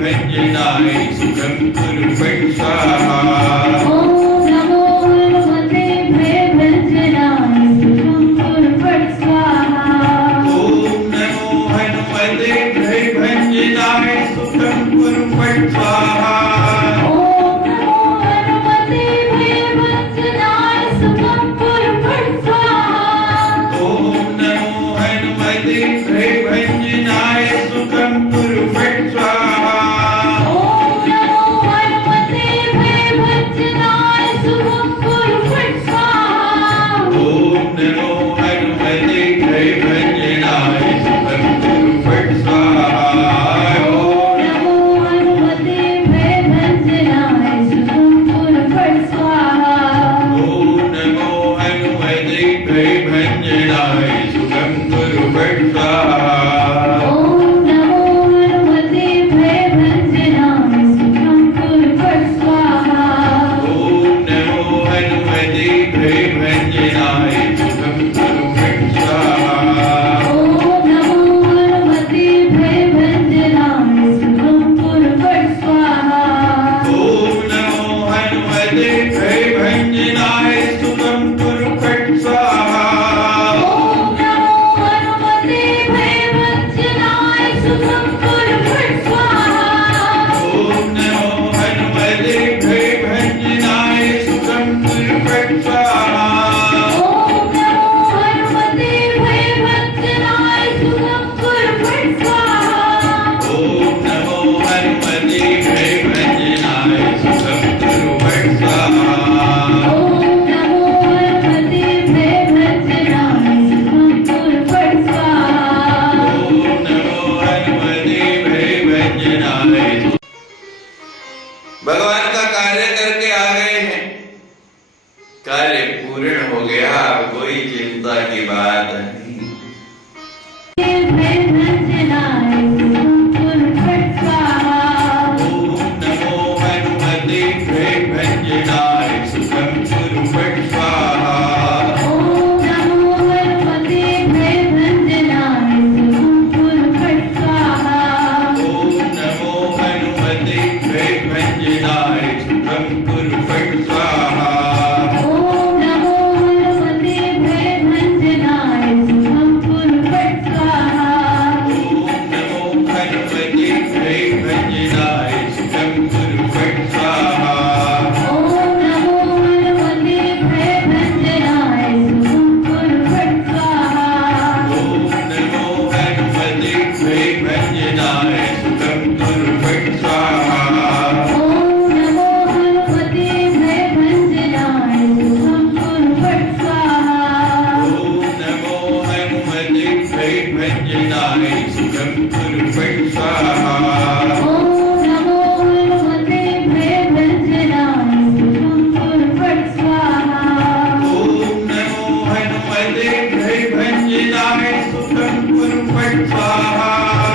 भञ्जनाय सुखं कुरु फट् स्वाहा। ॐ नमो हनुमते भयभञ्जनाय सुखं कुरु फट् स्वाहा। ॐ नमो हनुमते भयभञ्जनाय सुखं कुरु फट् स्वाहा। ॐ नमो हनुमते भयभञ्जनाय सुखं कुरु फट् स्वाहा। ॐ नमो हनुमते भयभञ्जनाय सुखं कुरु फट् स्वाहा। ॐ नमो हनुमते भयभञ्जनाय सुखं कुरु फट् स्वाहा। ॐ नमो हनुमते भयभञ्जनाय सुखं कुरु फट् स्वाहा। ॐ नमो हनुमते भयभञ्जनाय सुखं कुरु फट् स्वाहा। ॐ नमो हनुमते भयभञ्जनाय सुखं कुरु फट् स्वाहा। ॐ नमो हनुमते भयभञ्जनाय सुखं कुरु फट् स्वाहा। ॐ नमो हनुमते भयभञ्जनाय सुखं कुरु फट् स्वाहा। ॐ नमो हनुमते भयभञ्जनाय सुखं कुरु फट् स्वाहा। ॐ नमो हनुमते भयभञ्जनाय सुखं कुरु फट् स्वाहा। ॐ नमो हनुमते भयभञ्जनाय सुखं कुरु फट् स्वाहा। ॐ नमो हनुमते भयभञ्जनाय सुखं कुरु फट् स्वाहा। ॐ नमो हनुमते भयभञ्जनाय सुखं कुरु फट् स्वाहा। ॐ नमो हनुमते भयभञ्जनाय सुखं कुरु फट् स्वाहा। ॐ नमो हनुमते भयभञ्जनाय सुखं कुरु फट् स्वाहा। ॐ नमो हनुमते भयभञ्जनाय। भगवान का कार्य करके आ गए हैं, कार्य पूर्ण हो गया, अब कोई चिंता की बात नहीं। भयभञ्जनाय सुखं कुरु फट् स्वाहा। ॐ नमो हनुमते भयभञ्जनाय सुखं कुरु फट् स्वाहा। ॐ नमो हनुमते भयभञ्जनाय सुखं कुरु फट् स्वाहा। ॐ नमो हनुमते भयभञ्जनाय सुखं कुरु फट् स्वाहा। ॐ नमो हनुमते भयभञ्जनाय सुखं कुरु फट् स्वाहा। ॐ नमो हनुमते भयभञ्जनाय सुखं कुरु फट् स्वाहा। ॐ नमो हनुमते भयभञ्जनाय सुखं कुरु फट् स्वाहा। ॐ नमो हनुमते भयभञ्जनाय सुखं कुरु फट् स्वाहा। ॐ नमो हनुमते भयभञ्जनाय सुखं कुरु फट् स्वाहा। ॐ नमो हनुमते भयभञ्जनाय सुखं कुरु फट् स्वाहा। ॐ नमो हनुमते भयभञ्जनाय सुखं कुरु फट् स्वाहा। ॐ नमो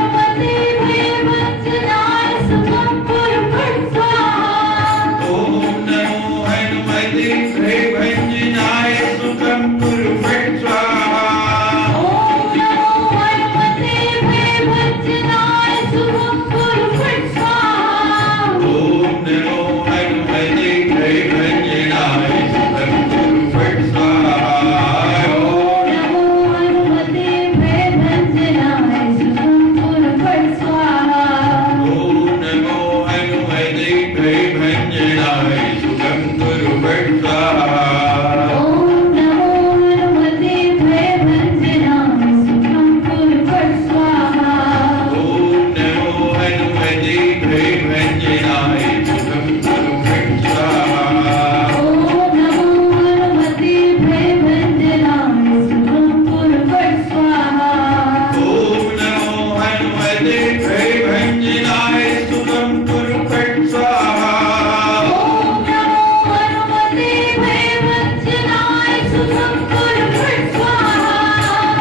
हनुमते भयभञ्जनाय सुखं कुरु फट् स्वाहा। ॐ नमो हनुमते भयभञ्जनाय सुखं कुरु फट् स्वाहा। ॐ नमो हनुमते भयभञ्जनाय सुखं कुरु फट् स्वाहा। ॐ नमो हनुमते भयभञ्जनाय सुखं कुरु फट् स्वाहा। ॐ नमो हनुमते भयभञ्जनाय सुखं कुरु फट् स्वाहा। ॐ नमो हनुमते भयभञ्जनाय सुखं कुरु फट् स्वाहा। ॐ नमो हनुमते भयभञ्जनाय सुखं कुरु फट् स्वाहा। ॐ नमो हनुमते भयभञ्जनाय सुखं कुरु फट् स्वाहा। ॐ नमो हनुमते भयभञ्जनाय सुखं कुरु फट् स्वाहा। ॐ नमो हनुमते भयभञ्जनाय सुखं कुरु फट् स्वाहा। ॐ नमो हनुमते भयभञ्जनाय सुखं कुरु फट् स्वाहा। ॐ नमो हनुमते भयभञ्जनाय सुखं कुरु फट् स्वाहा।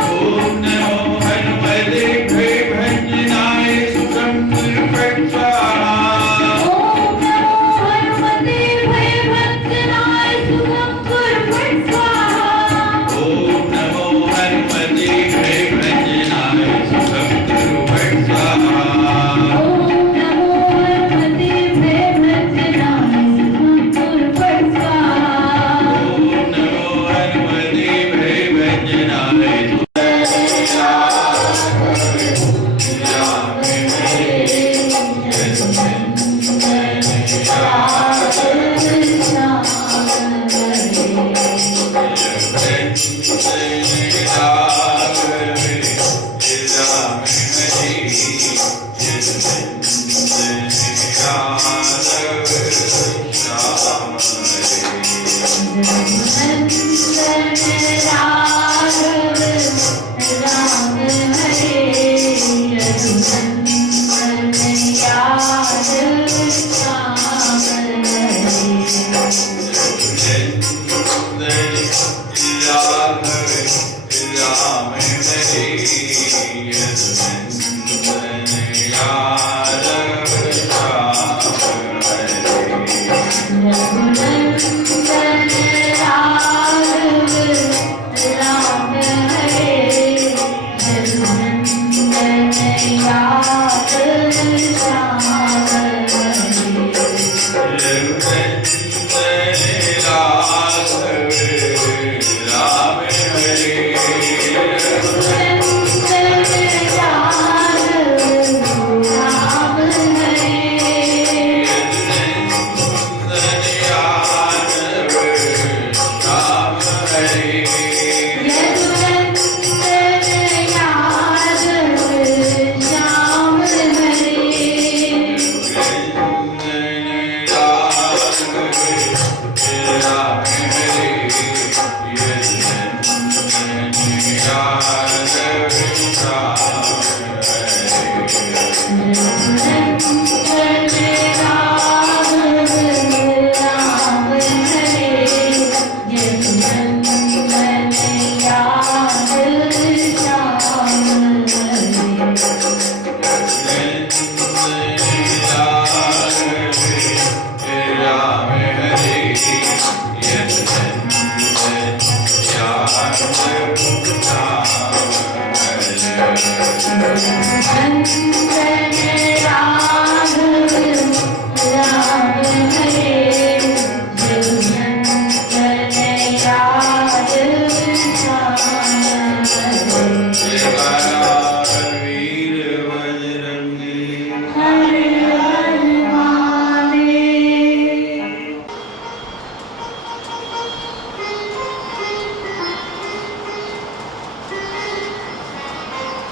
ॐ नमो हनुमते भयभञ्जनाय सुखं कुरु फट् स्वाहा। ॐ नमो हनुमते भयभञ्जनाय सुखं कुरु फट् स्वाहा। ॐ नमो हनुमते भयभञ्जनाय सुखं कुरु फट् स्वाहा।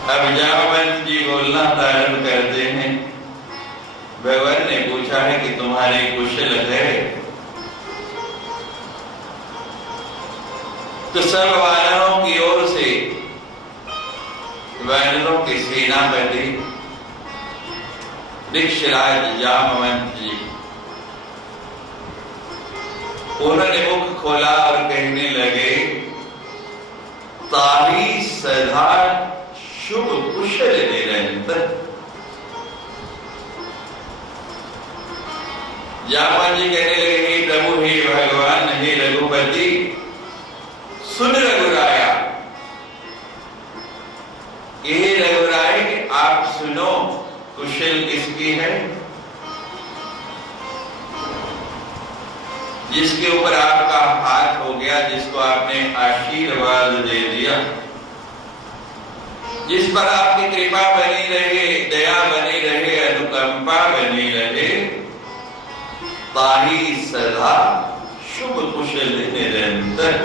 अब जामवंत जी बोलना प्रारंभ करते हैं। भगवान ने पूछा है कि तुम्हारी कुशल है? तो सब वानरों की ओर से वानरों के सेनापति वृक्षराज जामवंत जी, उन्होंने मुख खोला और कहने लगे, ताही सदा शुभ कुशल निरंतर। जामवंत जी कहने लगे, हे प्रभु, हे भगवान, हे रघुपति, सुन रघुराया, ये रघुराय आप सुनो, कुशल किसकी है? जिसके ऊपर आपका हाथ हो गया, जिसको आपने आशीर्वाद दे दिया, जिस पर आपकी कृपा बनी रहे, दया बनी रहे, अनुकंपा बनी रहे, ताही सदा शुभ कुशल निरंतर।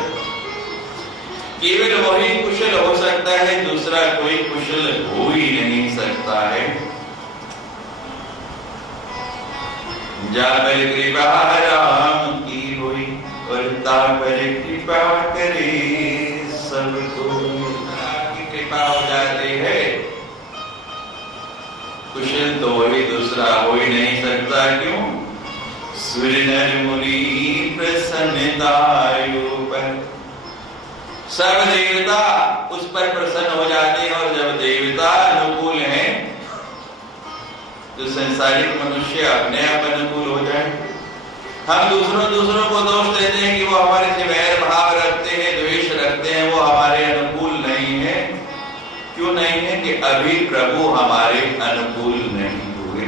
केवल वही कुशल हो सकता है, दूसरा कोई कुशल हो ही नहीं सकता है। जा पर कृपा राम की हुई और ता पर कृपा करे सबको। आपकी कृपा हो जाती है, कुशल तो वही, दूसरा हो ही नहीं सकता। क्यों? सूर्य नर मुनि प्रसन्नतायु पर, सब देवता उस पर प्रसन्न हो जाते हैं, और जब देवता अनुकूल हैं तो संसारिक मनुष्य अपने आप अनुकूल हो जाए। हम दूसरों को दोष देते हैं कि वो हमारे से वैर भाव रखते हैं, द्वेष रखते हैं, वो हमारे अनुकूल नहीं है। क्यों नहीं है? कि अभी प्रभु हमारे अनुकूल नहीं हुए।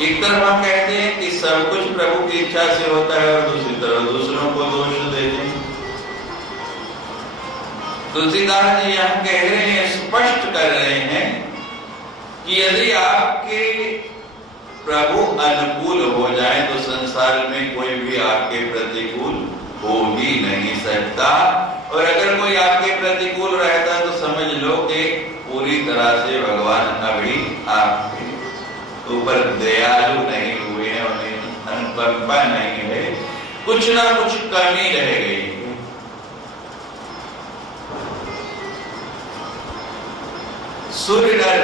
एक तरफ हम कहते हैं कि सब कुछ प्रभु की इच्छा से होता है, और दूसरी तरफ दूसरों को दोष देते हैं। तुलसीदास जी यहाँ कह रहे हैं, स्पष्ट कर रहे हैं कि यदि आपके प्रभु अनुकूल हो जाए तो संसार में कोई भी आपके प्रतिकूल हो ही नहीं सकता। और अगर कोई आपके प्रतिकूल रहता तो समझ लो कि पूरी पूरी तरह से भगवान अभी आपके ऊपर दयालु नहीं हुए हैं, उन्हें अनुकंपा नहीं है, कुछ ना कुछ कमी रह गई है। सूर्य नर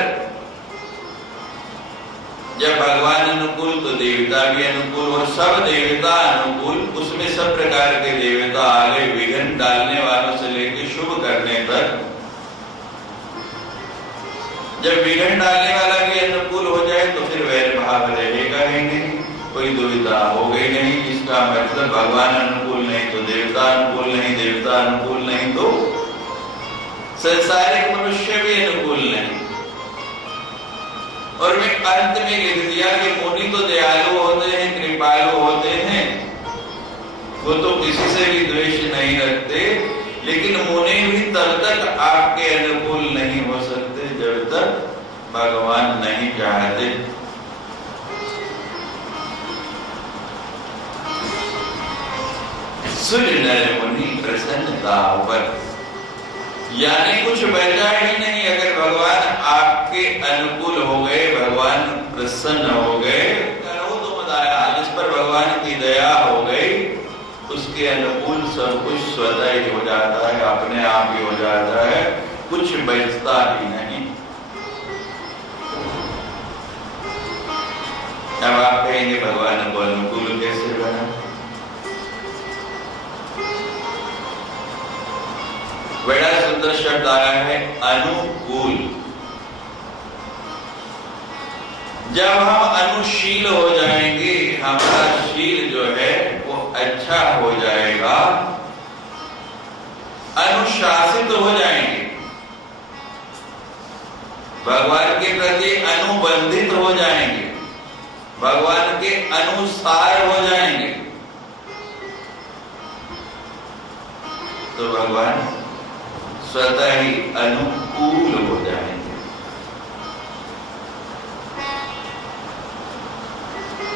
जब भगवान अनुकूल तो देवता भी अनुकूल, और सब देवता अनुकूल, उसमें सब प्रकार के देवता आ गए, विघ्न डालने वालों से लेकर शुभ करने तक। जब विघ्न डालने वाला भी अनुकूल हो जाए तो फिर वैर भाव रहेगा ही नहीं, कोई दुविधा हो गई नहीं। इसका मतलब भगवान अनुकूल नहीं तो देवता अनुकूल नहीं, देवता अनुकूल नहीं तो संसारिक मनुष्य भी अनुकूल नहीं। और मैं अंत में लिख दिया कि मुनि तो दयालु होते हैं, कृपालु होते हैं, वो तो किसी से भी द्वेष नहीं रखते, लेकिन मुनि भी तब तक आपके अनुकूल नहीं हो सकते जब तक भगवान नहीं चाहते। सूर्य नर मुनि प्रसन्नता पर, यानी कुछ बचा ही नहीं। अगर भगवान आपके अनुकूल हो गए, भगवान प्रसन्न हो गए, करो तो बताया, जिस पर भगवान की दया हो गई उसके अनुकूल सब कुछ स्वतः ही हो जाता है, अपने आप ही हो जाता है, कुछ बचता ही नहीं। अब आप कहेंगे भगवान को अनुकूल कैसे बना? बड़ा सुंदर शब्द आया है, अनुकूल। जब हम अनुशील हो जाएंगे, हमारा शील जो है वो अच्छा हो जाएगा, अनुशासित हो जाएंगे, भगवान के प्रति अनुबंधित हो जाएंगे, भगवान के अनुसार हो जाएंगे, तो भगवान स्वतः ही अनुकूल हो जाएंगे।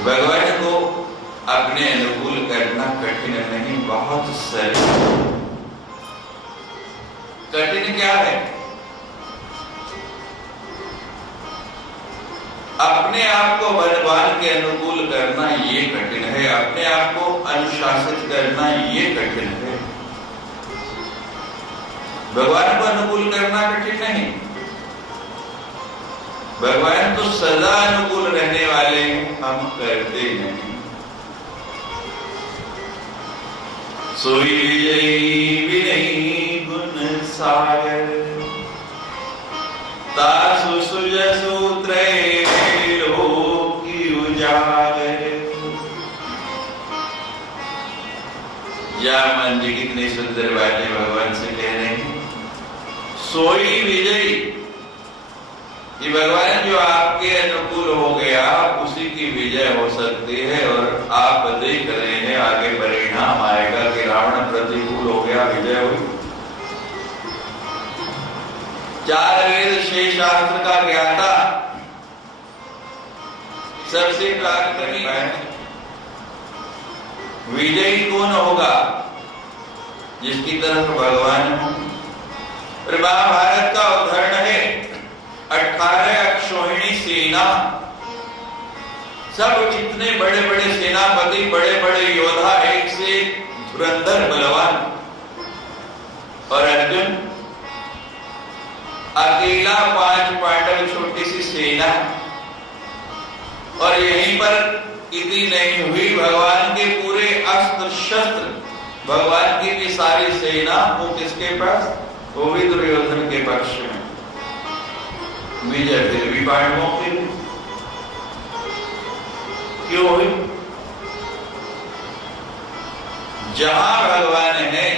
भगवान को अपने अनुकूल करना कठिन नहीं, बहुत सरल। कठिन क्या है? अपने आप को भगवान के अनुकूल करना ये कठिन है, अपने आप को अनुशासित करना ये कठिन है। भगवान को अनुकूल करना कठिन नहीं, भगवान तो सदा अनुकूल रहने वाले हैं, हम करते नहीं। सोई विजयी विनयी गुण सागर, तासु सुजसु त्रैलोकी उजागर। या मन जी कितनी सुंदर बातें भगवान से कह रहे हैं। सोई विजयी, कि भगवान जो आपके अनुकूल हो गया उसी की विजय हो सकती है। और आप देख रहे हैं आगे परिणाम आएगा कि रावण प्रतिकूल हो गया, विजय हुई। 4 वेद 6 शास्त्र का ज्ञाता, सबसे पराक्रमी विजयी कौन होगा? जिसकी तरफ भगवान हो। और महाभारत का उदाहरण है, 18 अक्षौहिणी सेना, सब इतने बड़े बड़े सेनापति, बड़े बड़े योद्धा, एक से धुरंधर बलवान, और अर्जुन अकेला 5 पांडव, छोटी सी सेना। और यहीं पर इतनी नहीं हुई, भगवान के पूरे अस्त्र शस्त्र, भगवान की भी सारी सेना, वो किसके पास? वो भी दुर्योधन के पक्ष में। विजय फिर भी पांडवों की। क्यों हुई? जहां भगवान है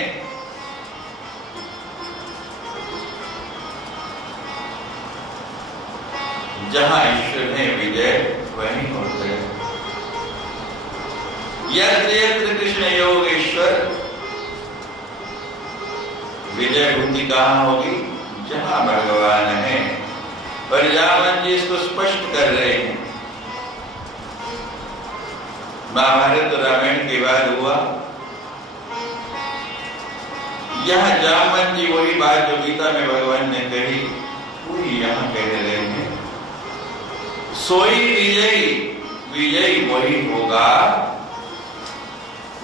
जहां ईश्वर है, विजय वहीं होता है। यत्र यत्र कृष्ण योगेश्वर, विजय बुद्धि कहां होगी? जहां भगवान है। और जामन जी इसको स्पष्ट कर रहे हैं। महाभारत और रामायण के बाद हुआ, यहां जामन जी वही बात जो गीता में भगवान ने कही वही यहाँ कह रहे हैं, सोई विजयी, विजयी वही होगा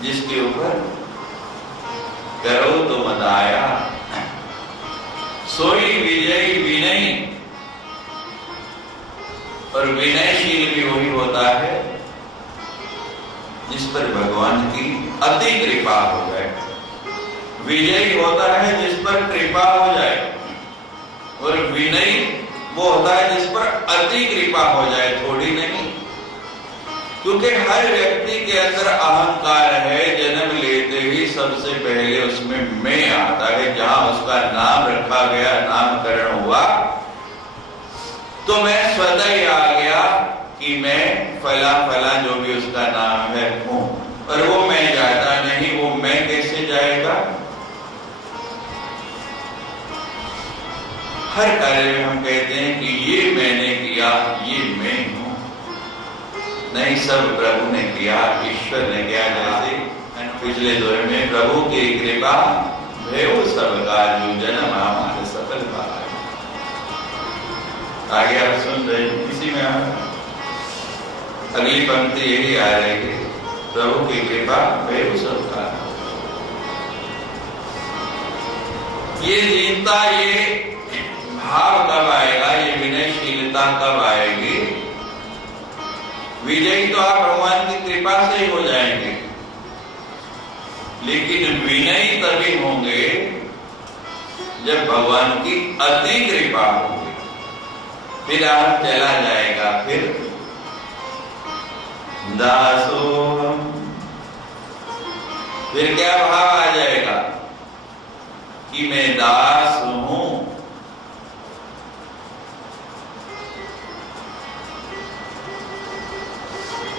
जिसके ऊपर करो तो मदाया। सोई विजयी विनयी, और विनयशील भी वही होता है जिस पर भगवान की अति कृपा हो जाए। विजयी होता है जिस पर कृपा हो जाए, और विनयी वो होता है जिस पर अति कृपा हो जाए, थोड़ी नहीं। क्योंकि हर व्यक्ति के अंदर अहंकार है, जन्म लेते ही सबसे पहले उसमें मैं आता है। जहां उसका नाम रखा गया, नामकरण हुआ, तो मैं स्वतः ही आ गया कि मैं फला फला जो भी उसका नाम है हूं। और वो मैं जाता नहीं, वो मैं कैसे जाएगा? हर कार्य में हम कहते हैं कि ये मैंने किया, ये मैं हूं। नहीं, सब प्रभु ने किया, ईश्वर ने किया। जैसे पिछले दौर में प्रभु की कृपा भेव सब काजू जन्म हमारे सफल पाए। आगे आप सुन रहे हैं, इसी में अगली पंक्ति यही आ रही है, प्रभु की कृपा भेव सब काजू। ये दीनता, ये भाव कब आएगा, ये विनयशीलता कब आएगी? विजयी तो आप भगवान की कृपा से ही हो जाएंगे, लेकिन विनयी तभी होंगे जब भगवान की अति कृपा होगी। फिर आप चला जाएगा, फिर दासोहम, फिर क्या भाव आ जाएगा कि मैं दास हूं।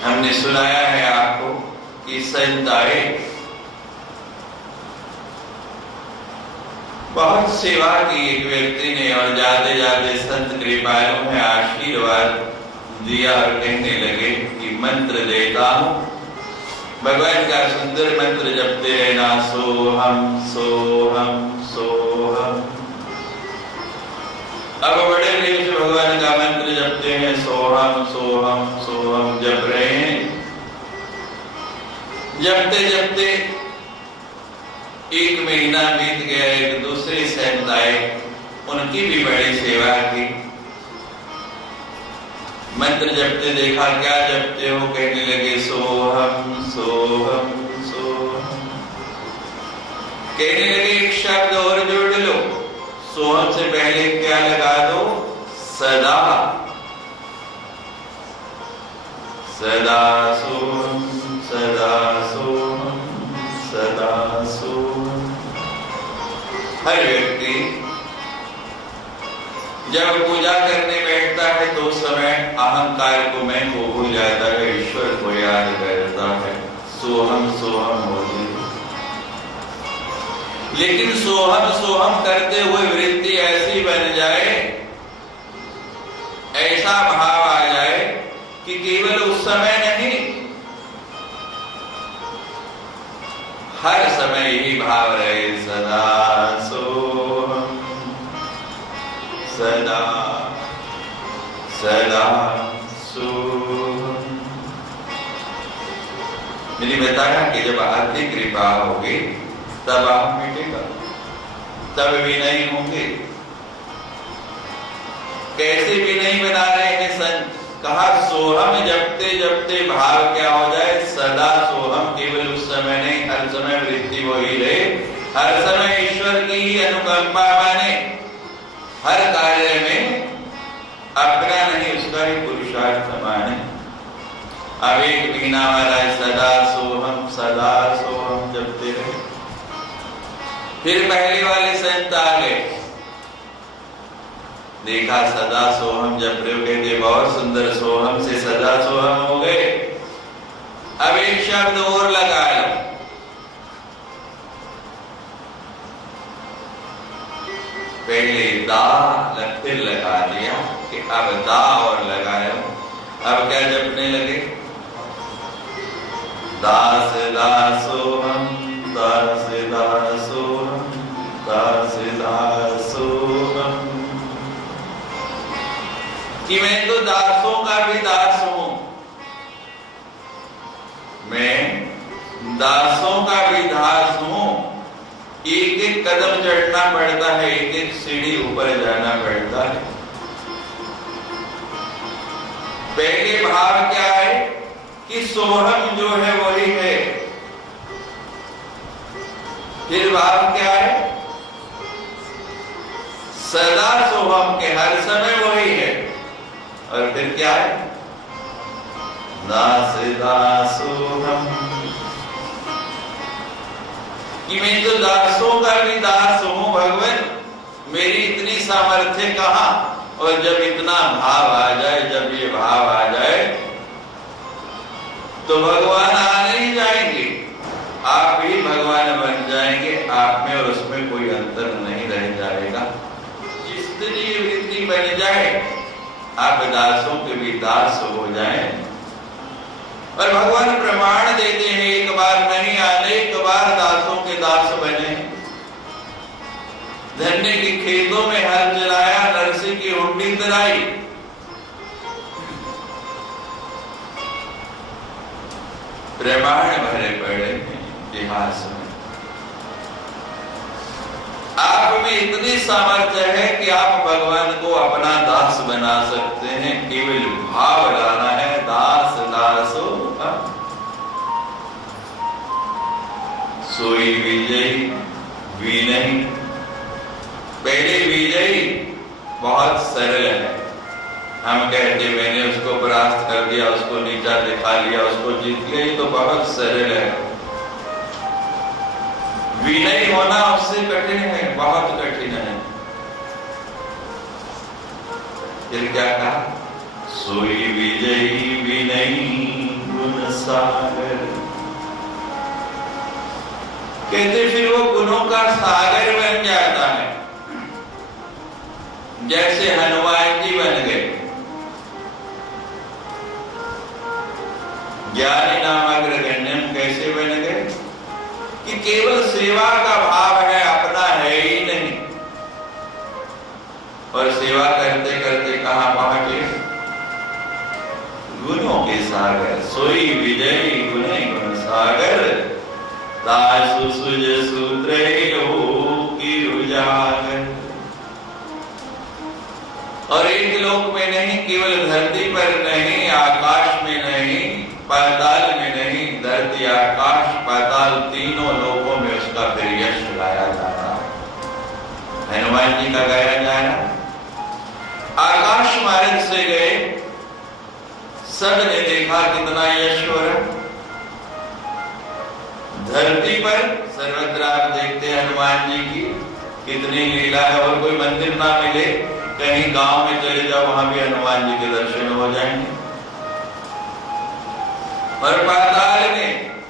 हमने सुनाया है आपको कि संत आए, बहुत सेवा की एक व्यक्ति ने, और जाते जाते संत कृपालु में आशीर्वाद दिया और कहने लगे कि मंत्र देता हूं, भगवान का सुंदर मंत्र जपते रहना, सोहम सोहम सोहम। अब बड़े प्रेम से भगवान का मंत्र जपते हैं, सोहम सोहम सोहम जप रहे हैं। जपते जपते एक महीना बीत गया, एक दूसरे संत आए, उनकी भी बड़ी सेवा की। मंत्र जपते देखा, क्या जपते हो? कहने लगे सोहम सोहम सोहम। कहने लगे एक शब्द और जोड़ लो, सोहम से पहले क्या लगा दो? सदा। सदा सोहम सदा सोहम सदा सोहम। हर व्यक्ति जब पूजा करने बैठता है तो उस समय अहंकार को, मैं को भूल जाता है, ईश्वर को याद करता है, सोहम सोहम होती। लेकिन सोहम सोहम करते हुए वृत्ति ऐसी बन जाए, ऐसा भाव आ जाए कि केवल उस समय नहीं, हर समय यही भाव रहे, सदा सोहम सदा सदा सोहम। मैंने बताया कि जब अति कृपा होगी तब आप मिटेगा, तब भी नहीं होंगे। कैसे भी नहीं बना रहे हैं संत? कहा सोहम जपते जपते भाव क्या हो जाए? सदा सोहम। केवल उस समय नहीं, हर समय वृत्ति वही रहे, हर समय ईश्वर की ही अनुकंपा माने, हर कार्य में अपना नहीं उसका ही पुरुषार्थ माने। अब एक महीना महाराज सदा सोहम जपते रहे। फिर पहले वाले संत आ गए, देखा सदा सोहम जप रहे हो, कहते बहुत सुंदर, सोहम से सदा सोहम हो गए। अब एक शब्द और लगा लो। पहले दा फिर लगा दिया कि अब दा और लगाया। अब क्या जपने लगे? दास दासोहम दास दासोहम दास दासोहम। कि मैं तो दासों का भी दास हूं, मैं दासों का भी दास हूं। एक एक कदम चढ़ना पड़ता है, एक एक सीढ़ी ऊपर जाना पड़ता है। पहले भाव क्या है कि सोहम जो है वही है। फिर भाव क्या है? सदा सोहम के हर समय वही है। और फिर क्या है? दास दासोहम, कि मैं तो दासों का भी दास हूं भगवान, मेरी इतनी सामर्थ्य कहां। और जब इतना भाव आ जाए, जब ये भाव आ जाए, तो भगवान आ नहीं जाएंगे, आप ही भगवान बन जाएंगे। आप में और उसमें कोई अंतर नहीं रह जाएगा। स्त्री वृत्ति बन जाए, आप दासों के भी दास हो जाएं। और भगवान प्रमाण देते हैं, एक बार नहीं अनेक बार दासों के दास बने। धन्य के खेतों में हल चलाया, नरसी की हुंडी तराई। प्रमाण भरे पड़े हैं इतिहास में। आप में इतनी सामर्थ्य है कि आप भगवान को अपना दास बना सकते हैं। केवल भाव लाना है, दास दासो सोई विजयी विनयी। पहले विजयी बहुत सरल है, हम कहते मैंने उसको परास्त कर दिया, उसको नीचा दिखा लिया, उसको जीत लिया, ये तो बहुत सरल है। विनयी होना उससे कठिन है, बहुत कठिन है। फिर क्या कहा? सोई विजयी विनयी गुण सागर। कहते फिर वो गुणों का सागर बन जाता है। जैसे हनुमान जी बन गए, ज्ञानी नामाग्रगण्यम कैसे बन गए कि केवल सेवा का भाव है, अपना है ही नहीं। और सेवा करते करते कहां पहुंचे? गुणों के सागर। सोई विजयी गुणे गुण सागर, दासु सुज सूत्रे लोकी उजागर। और एक लोक में नहीं, केवल धरती पर नहीं, आकाश में नहीं, पाताल में नहीं, धरती आकाश पाताल तीनों लोकों में उसका फिर यश गाया जा रहा है। हनुमान जी का गाया जा रहा। आकाश मार्ग से गए, सब ने देखा कितना यश हो रहा। धरती पर सर्वत्र आप देखते हैं हनुमान जी की कितनी लीला है। और कोई मंदिर ना मिले, कहीं गांव में चले जाओ, वहां भी हनुमान जी के दर्शन हो जाएंगे। और पाताल में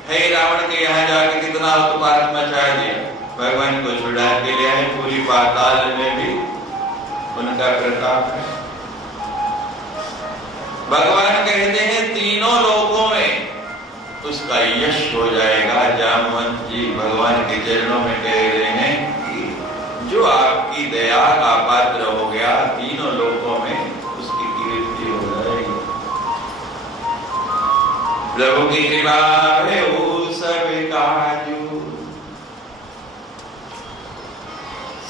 है, रावण के यहाँ जाके कितना उत्पात मचा दिया, भगवान को छुड़ा के ले आए। पूरी पाताल में भी उनका प्रताप है। भगवान कहते हैं तीनों लोकों में उसका यश हो जाएगा। जामवंत जी भगवान के चरणों में कह रहे हैं कि जो आपकी दया का पात्र हो गया, तीनों लोकों में उसकी कीर्ति हो जाएगी। प्रभु की कृपा है वो सब काजू,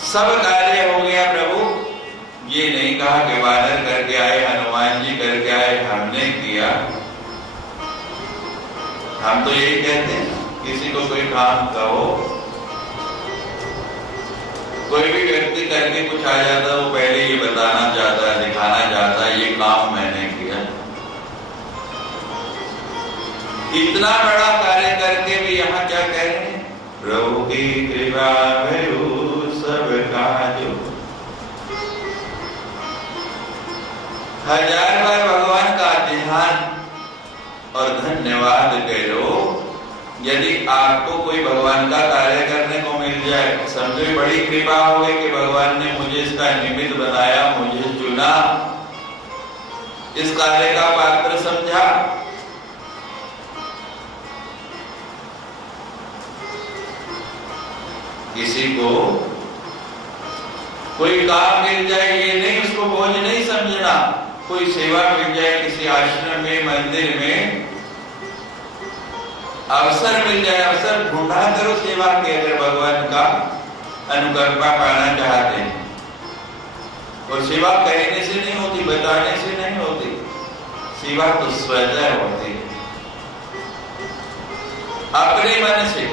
सब कार्य हो गया प्रभु। ये नहीं कहा कि वानर करके आए, हनुमान जी करके आए, हमने किया। हम तो यही कहते हैं, किसी को कोई काम कहो, कोई भी व्यक्ति करके कुछ आ जाता है, वो पहले ये बताना चाहता है, दिखाना चाहता है, ये काम मैंने किया। इतना बड़ा कार्य करके भी यहाँ क्या कह रहे हैं? प्रभु की कृपा है वो सब काजू। हजार बार भगवान का ध्यान और धन्यवाद करो। यदि आपको कोई भगवान का कार्य करने को मिल जाए, समझो बड़ी कृपा हो गई कि भगवान ने मुझे इसका निमित्त बनाया, मुझे चुना, इस कार्य का पात्र समझा। किसी को कोई काम मिल जाए, ये नहीं उसको बोझ नहीं समझना, कोई सेवा मिल जाए किसी आश्रम में, मंदिर में, अवसर मिल जाए, अवसर ढूंढा करो सेवा के, अगर भगवान का अनुकंपा पाना चाहते हैं। और सेवा कहने से नहीं होती, बताने से नहीं होती, सेवा तो स्वतः होती है, अपने मन से।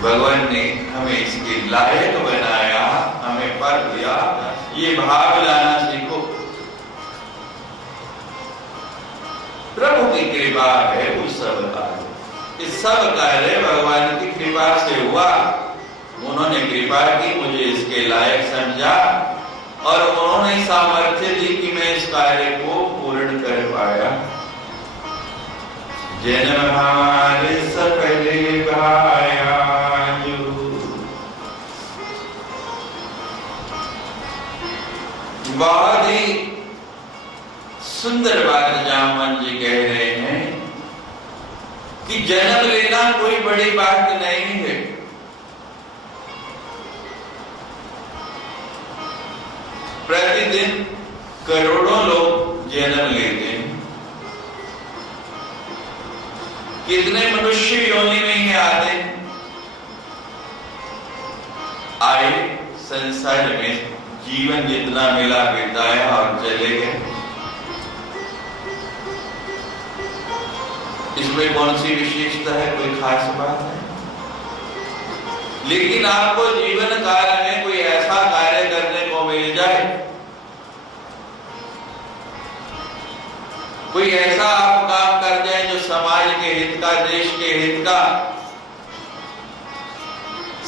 भगवान ने हमें इसके लायक बनाया, हमें पर दिया। ये भाव लाना सीखो। प्रभु की कृपा है, उस सब कार्य, इस सब कार्य भगवान की कृपा से हुआ। उन्होंने कृपा की, मुझे इसके लायक समझा और उन्होंने सामर्थ्य दी कि मैं इस कार्य को पूर्ण कर पाया। जन्म हमारे सफल गाया जो, बहुत ही सुंदर बात जामवंत जी कह रहे हैं कि जन्म लेना कोई बड़ी बात नहीं है। प्रतिदिन करोड़ों लोग जन्म लेते हैं। कितने मनुष्य योनि में ही आते आए, संसार में जीवन जितना मिला बिताया और चले गए। इसमें कौन सी विशेषता है, कोई खास बात है? लेकिन आपको जीवन काल में कोई ऐसा कार्य करने को मिल जाए, कोई ऐसा आप काम कर जाए जो समाज के हित का, देश के हित का,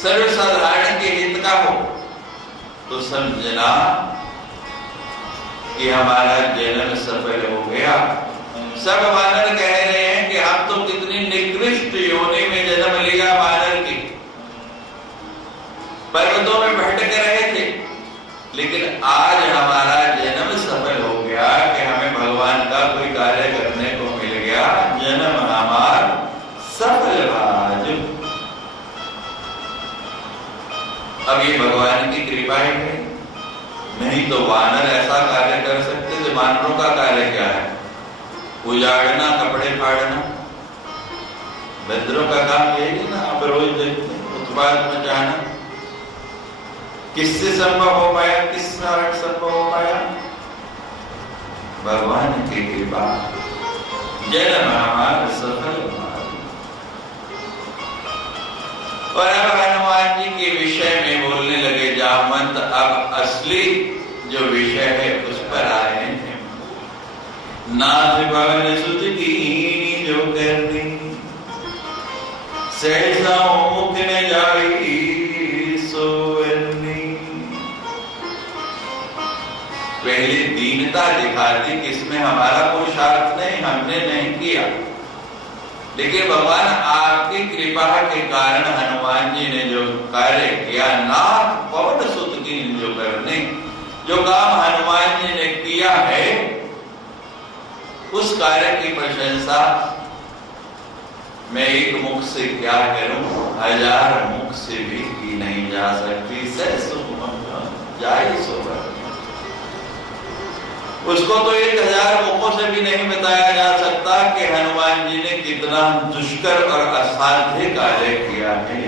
सर्वसाधारण के हित का हो, तो समझना कि हमारा जन्म सफल हो गया। सब वानर कह रहे हैं कि हम तो कितनी निकृष्ट योनि में जन्म लिया वानर की, पर्वतों में भटक रहे थे, लेकिन आज हमारा जन्म सफल हो गया कि हमें भगवान का कोई कार्य करने को मिल गया। जन्म हमारा सफल भाज। अब ये भगवान की कृपा है, नहीं तो वानर ऐसा कार्य कर सकते थे। वानरों का कार्य क्या है? उजाड़ना, कपड़े फाड़ना, बंदरों का काम यही है ना। अब रोज देखते हैं उत्पाद मचाना। किससे संभव हो पाया, किस कारण संभव हो पाया? भगवान की कृपा। जन्म हमारा सफल हुआ। और अब हनुमान जी के विषय में बोलने लगे जामवंत। अब असली जो विषय है उस पर आए हैं। नाथ भवन सुत कीनी जो करनी, सहसा मुख न जाई सोवरनी। पहले दीनता दिखाती कि इसमें हमारा पुरुषार्थ नहीं, हमने नहीं किया, लेकिन भगवान आपकी कृपा के कारण हनुमान जी ने जो कार्य किया, नाथ पवन सुत कीनी जो करनी, जो काम हनुमान जी ने किया है, उस कार्य की प्रशंसा मैं एक मुख से क्या करूं, 1000 मुख से भी की नहीं जा सकती। जाए उसको तो 1000 मुखों से भी नहीं बताया जा सकता कि हनुमान जी ने कितना दुष्कर और असाध्य कार्य किया है।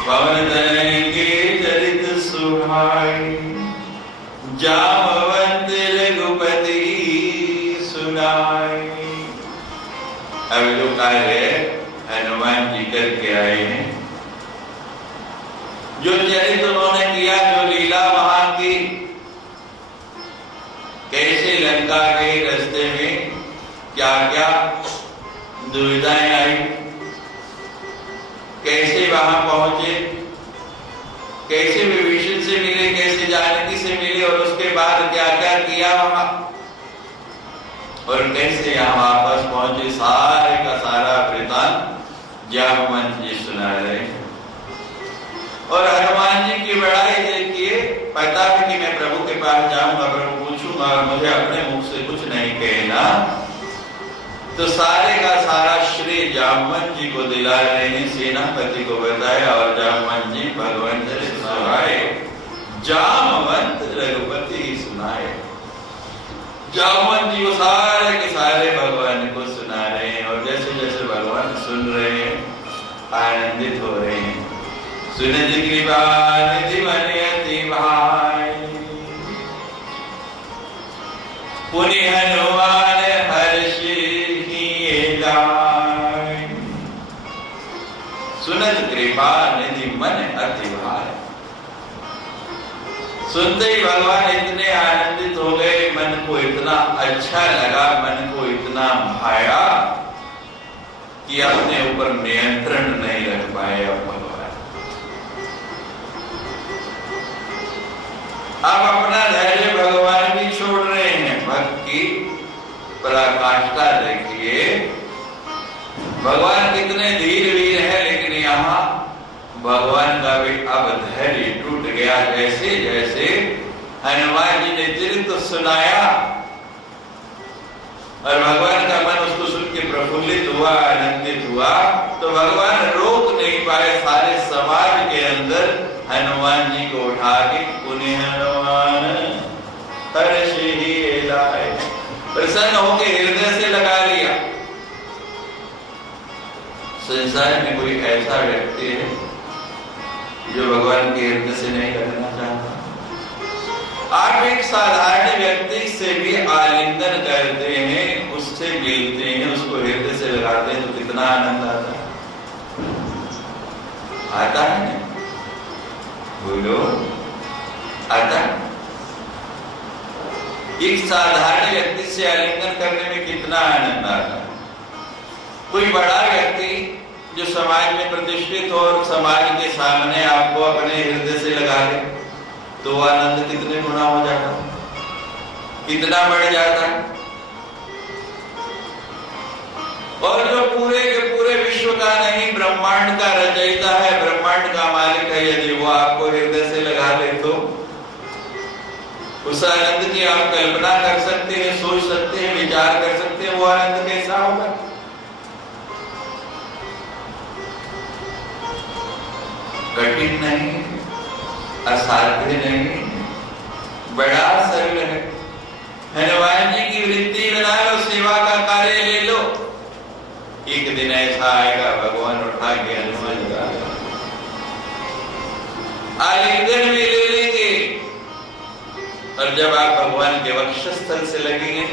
पवन तनय के चरित सुहाई, जामवंत रघुपति सुनाई। अब जो कार्य हनुमान जी करके आए हैं, जो चरित उन्होंने किया, जो लीला वहां की, कैसे लंका के रास्ते में क्या क्या दुविधाएं आई, कैसे वहां पहुंचे, कैसे विभीषण से मिले, कैसे जानकी से मिले और उसके बाद क्या क्या किया वहां, और कैसे यहाँ वापस पहुंचे, सारे का सारा वृतांत जामवंत जी सुना रहे हैं। और हनुमान जी की बड़ाई देखिए, पता है कि मैं प्रभु के पास जाऊंगा, प्रभु पूछूंगा, मुझे अपने मुख से कुछ नहीं कहना, तो सारे का सारा श्रेय जामवंत जी को दिला रहे हैं, सेनापति को बताया। और जामवंत जी जामवंत रघुपति सुनाए। जामवंत जी वो सारे के सारे भगवान को सुना रहे हैं और जैसे जैसे भगवान सुन रहे हैं आनंदित हो रहे हैं। सुनत कृपा निधि मनयति भाई, पुनि हनुमान हर्षि लाय। सुनत कृपा निधि मन अति भाई, सुनते ही भगवान इतने आनंदित हो गए, मन को इतना अच्छा लगा, मन को इतना भाया कि अपने ऊपर नियंत्रण नहीं रख पाए। अब भगवान अब अपना धैर्य भगवान भी छोड़ रहे हैं। भक्त की पराकाष्ठा देखिए, भगवान कितने धीर वीर है, लेकिन यहाँ भगवान का भी अब धैर्य टूट गया। जैसे जैसे हनुमान जी ने चरित्र सुनाया और भगवान का मन उसको सुन के प्रफुल्लित हुआ, आनंदित हुआ, तो भगवान रोक नहीं पाए। सारे समाज के अंदर हनुमान जी को उठा के पुनः हनुमान हर्षि लाए, प्रसन्न होकर हृदय से लगा लिया। संसार में कोई ऐसा व्यक्ति है जो भगवान के हृदय से नहीं लगना चाहता? आप एक साधारण व्यक्ति से भी आलिंगन करते हैं, उससे मिलते हैं, उसको हृदय से लगाते हैं तो कितना आनंद आता है? आता है? बोलो, आता है? एक साधारण व्यक्ति से आलिंगन करने में कितना आनंद आता है? कोई बड़ा व्यक्ति जो समाज में प्रतिष्ठित हो और समाज के सामने आपको अपने हृदय से लगा ले तो आनंद कितने गुना हो जाता है, कितना बढ़ जाता है। और जो पूरे के पूरे विश्व का नहीं, ब्रह्मांड का रचयिता है, ब्रह्मांड का मालिक है, यदि वो आपको हृदय से लगा ले तो उस आनंद की आप कल्पना कर सकते हैं, सोच सकते हैं, विचार कर सकते हैं, वो आनंद कैसा होगा? कठिन नहीं, असाध्य नहीं, बड़ा सरल है। हनुमान जी की वृत्ति बना लो, सेवा का कार्य ले लो। एक दिन ऐसा आएगा भगवान उठा के हनुमान जी आलिंगन में ले लेंगे और जब आप भगवान के वक्षस्थल से लगेंगे,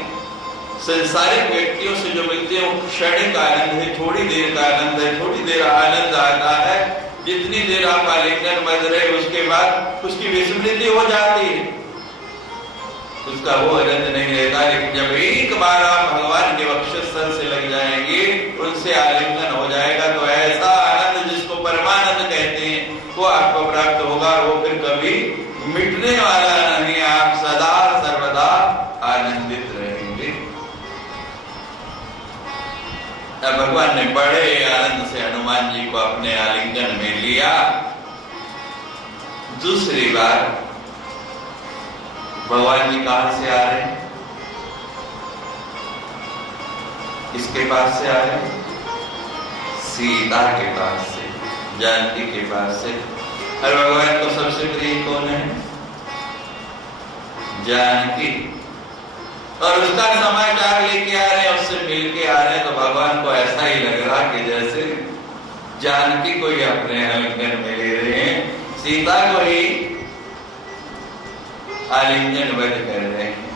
संसारिक व्यक्तियों से जो मिलते हैं वो क्षणिक आनंद है, थोड़ी देर का आनंद है, थोड़ी देर आनंद आता है। जितनी देर आप आलिंगन बंध रहे उसके बाद उसकी विस्मृति हो जाती है, उसका वो आनंद नहीं रहता। लेकिन जब एक बार आप भगवान के वक्षस्थल से लग जाएंगे, उनसे आलिंगन हो जाएगा, तो ऐसा आनंद जिसको परमानंद कहते हैं वो आपको प्राप्त होगा। वो फिर कभी मिटने वाला नहीं, आप सदा सर्वदा आनंदित रहेंगे। तब भगवान ने बड़े आनंद से हनुमान जी को अपने आलिंगन में लिया। दूसरी बार भगवान जी कहां से आ रहे हैं? किसके पास से आ रहे हैं? सीता के पास से, जानकी के पास से। और भगवान को सबसे प्रिय कौन है? जानकी। और उसका समाचार लेके आ रहे हैं, उससे मिल के आ रहे हैं, तो भगवान को ऐसा ही लग रहा कि जैसे जानकी को ही अपने आलिंगन में ले रहे हैं, सीता को ही आलिंगन बंद कर रहे हैं।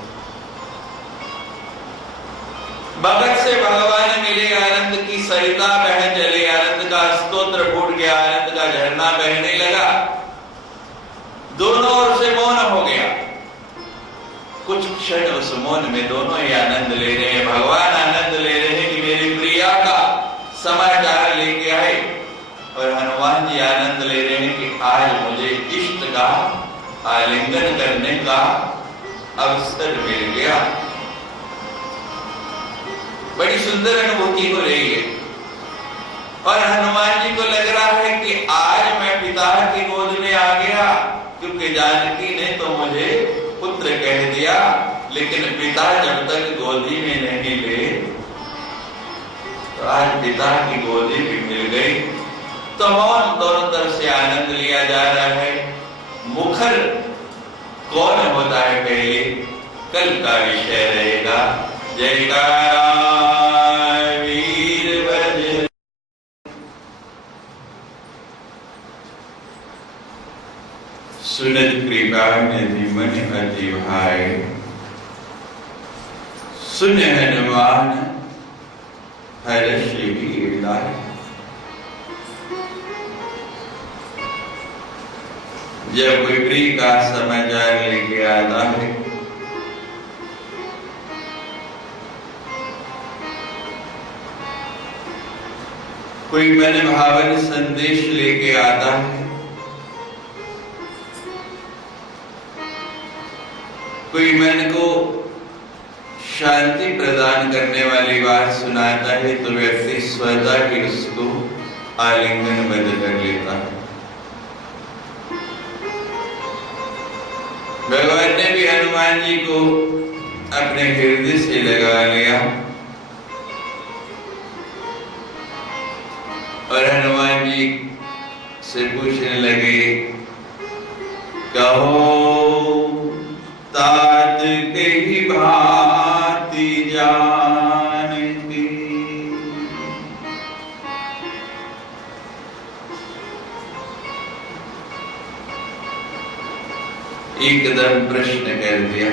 भगत से भगवान मिले, आनंद की सरिता बह चले, आनंद का स्तोत्र फूट गया, आनंद का झरना बहने लगा। दोनों ओर से मौन हो गया। कुछ क्षण उस मौन में दोनों ही आनंद ले रहे हैं। भगवान आनंद ले रहे हैं कि मेरी प्रिया का समाचार लेके आए, और हनुमान जी आनंद ले रहे हैं कि आज मुझे इष्ट का आलिंगन करने का अवसर मिल गया। बड़ी सुंदर अनुभूति हो रही है। और हनुमान जी को लग रहा है कि आज मैं पिता की गोद में आ गया, क्योंकि जानकी ने तो मुझे पुत्र कह दिया, लेकिन पिता जब तक गोदी में नहीं ले, तो आज पिता की गोदी भी मिल गई। तो मौन दोनों तरफ से आनंद लिया जा रहा है। मुखर कौन होता है पहले, कल का विषय रहेगा। जयकारा वीर बजरंग। सुनत कृपा निधि मन अति भाई, सुन हनुमान हर्ष वीर लाए। जब विपरी का समाचार लेके आता है, कोई मन भावन संदेश लेके आता है, कोई मन को शांति प्रदान करने वाली बात सुनाता है, तो व्यक्ति स्वतः ही उसको आलिंगन बंद कर लेता है। भगवान ने भी हनुमान जी को अपने हृदय से लगा लिया और हनुमान जी से पूछने लगे, कहो तात के ही भांति जानती। एकदम प्रश्न कर दिया।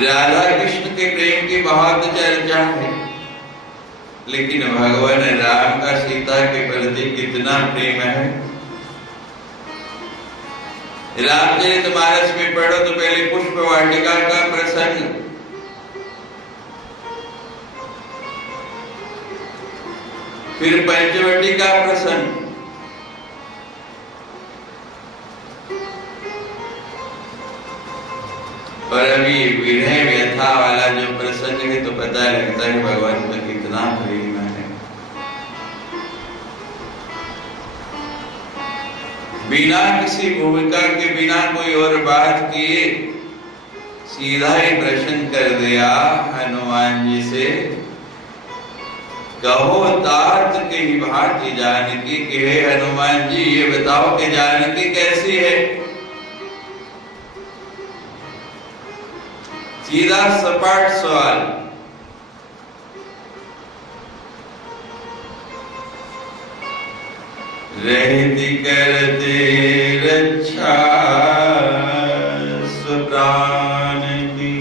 राधा कृष्ण के प्रेम की बहुत चर्चा है, लेकिन भगवान राम का सीता के प्रति कितना प्रेम है। रामचरितमानस में पढ़ो तो पहले पुष्प वाटिका का प्रसंग, फिर पंचवटी का प्रसंग, और अभी विरह व्यथा वाला जो प्रसंग है, तो पता लगता है भगवान का कितना प्रेम है। बिना किसी भूमिका के, बिना कोई और बात किए सीधा ही प्रश्न कर दिया हनुमान जी से, कहो तात के ही भांति जानकी। कि हे हनुमान जी, ये बताओ कि जानकी कैसी है। सीधा सपाट सवाल। रहती करते रक्षा स्वप्राण की।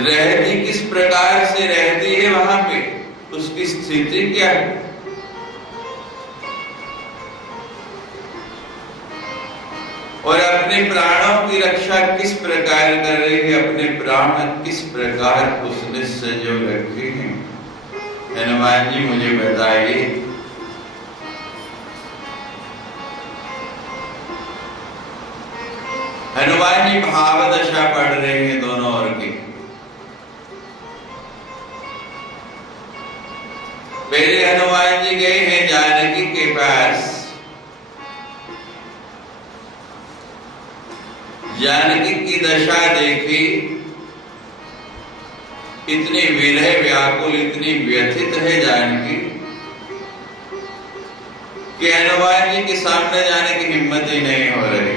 रहती किस प्रकार से रहती है वहां पे, उसकी स्थिति क्या है। और अपने प्राणों की रक्षा किस प्रकार कर रही है, अपने प्राण किस प्रकार उसने संजो रखे हैं। हनुमान जी मुझे बताइए। हनुमान जी भाव दशा पढ़ रहे हैं दोनों ओर की। पहले हनुमान जी गए हैं जानकी के पास। जानकी की दशा देखी, इतनी विरह व्याकुल, इतनी व्यथित है जानकी कि हनुमान जी के सामने जाने की हिम्मत ही नहीं हो रही।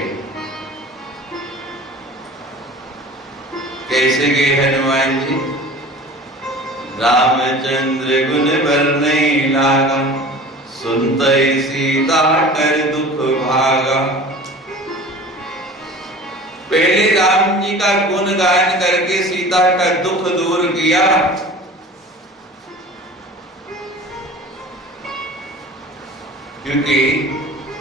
कैसे गए हनुमान जी? रामचंद्र गुण बरनई लागा, सुनतई सीता कर दुख भागा। पहले राम जी का गुणगान करके सीता का दुख दूर किया, क्योंकि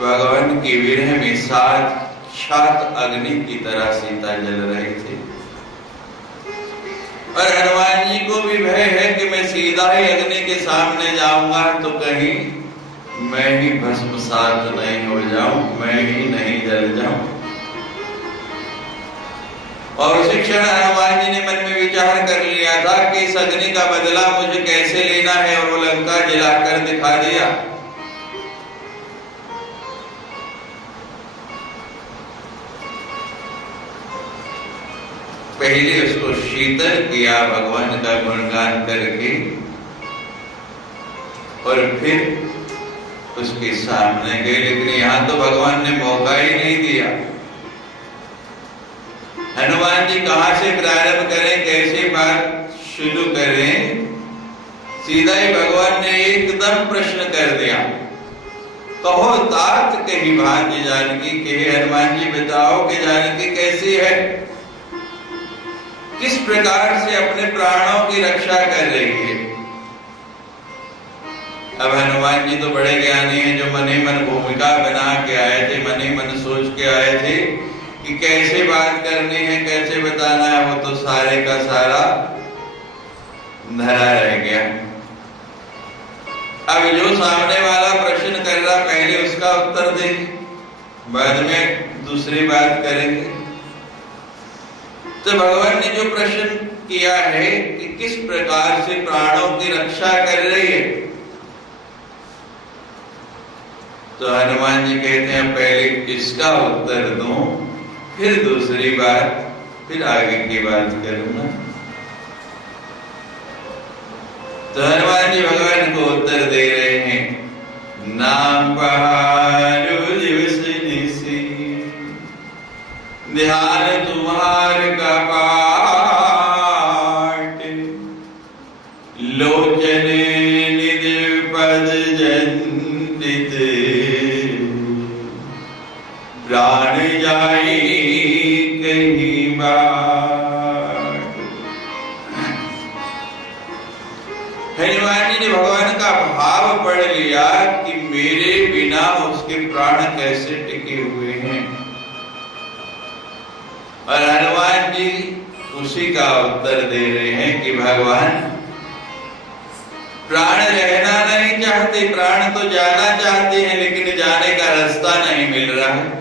भगवान की विरह में साक्षात अग्नि की तरह सीता जल रही थी। और हनुमान जी को भी भय है कि मैं सीधा ही अग्नि के सामने जाऊंगा तो कहीं मैं ही भस्मसात नहीं हो जाऊं, मैं ही नहीं जल जाऊं। और उसी क्षण हनुमान जी ने मन में विचार कर लिया था कि इस अग्नि का बदला मुझे कैसे लेना है, और वो लंका जलाकर दिखा दिया। पहले उसको शीतल किया भगवान का गुणगान करके, और फिर उसके सामने गए, लेकिन यहां तो भगवान ने मौका ही नहीं दिया। हनुमान जी कहां से प्रारंभ करें, कैसे बात शुरू करें, सीधा ही भगवान ने एकदम प्रश्न कर दिया। कहो तात कही भांति जानकी के, हनुमान जी बताओ कि जानकी कैसी है, किस प्रकार से अपने प्राणों की रक्षा कर रही है। अब हनुमान जी तो बड़े ज्ञानी हैं, जो मन ही मन भूमिका बना के आए थे, मन ही मन सोच के आए थे कि कैसे बात करनी है, कैसे बताना है, वो तो सारे का सारा धरा रह गया। अब जो सामने वाला प्रश्न कर रहा, पहले उसका उत्तर देंगे, बाद में दूसरी बात करेंगे। तो भगवान ने जो प्रश्न किया है कि किस प्रकार से प्राणों की रक्षा कर रही है, तो हनुमान जी कहते हैं पहले इसका उत्तर दूं, फिर दूसरी बात, फिर आगे की बात करूंगा। तो हनुमान जी भगवान को उत्तर दे रहे हैं, नाम पहाड़ो दिवस निसी, ध्यान तुम्हार का पाठ, लोचन निज पद जंदित, प्राण जाई कहीं बाट। हनुमान जी ने भगवान का भाव पढ़ लिया कि मेरे बिना उसके प्राण कैसे टिके हुए हैं, और हनुमान जी उसी का उत्तर दे रहे हैं कि भगवान प्राण रहना नहीं चाहते, प्राण तो जाना चाहते हैं, लेकिन जाने का रास्ता नहीं मिल रहा है।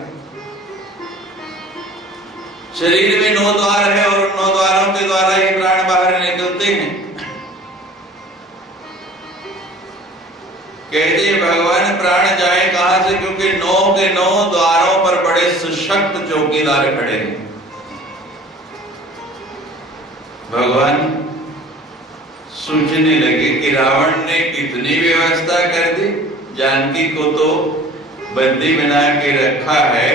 शरीर में 9 द्वार है और 9 द्वारों के द्वारा ही प्राण बाहर निकलते हैं। कहते हैं भगवान प्राण जाए कहां से, क्योंकि 9 के 9 द्वारों पर बड़े सशक्त चौकीदार खड़े हैं। भगवान सोचने लगे कि रावण ने कितनी व्यवस्था कर दी, जानकी को तो बंदी बना के रखा है,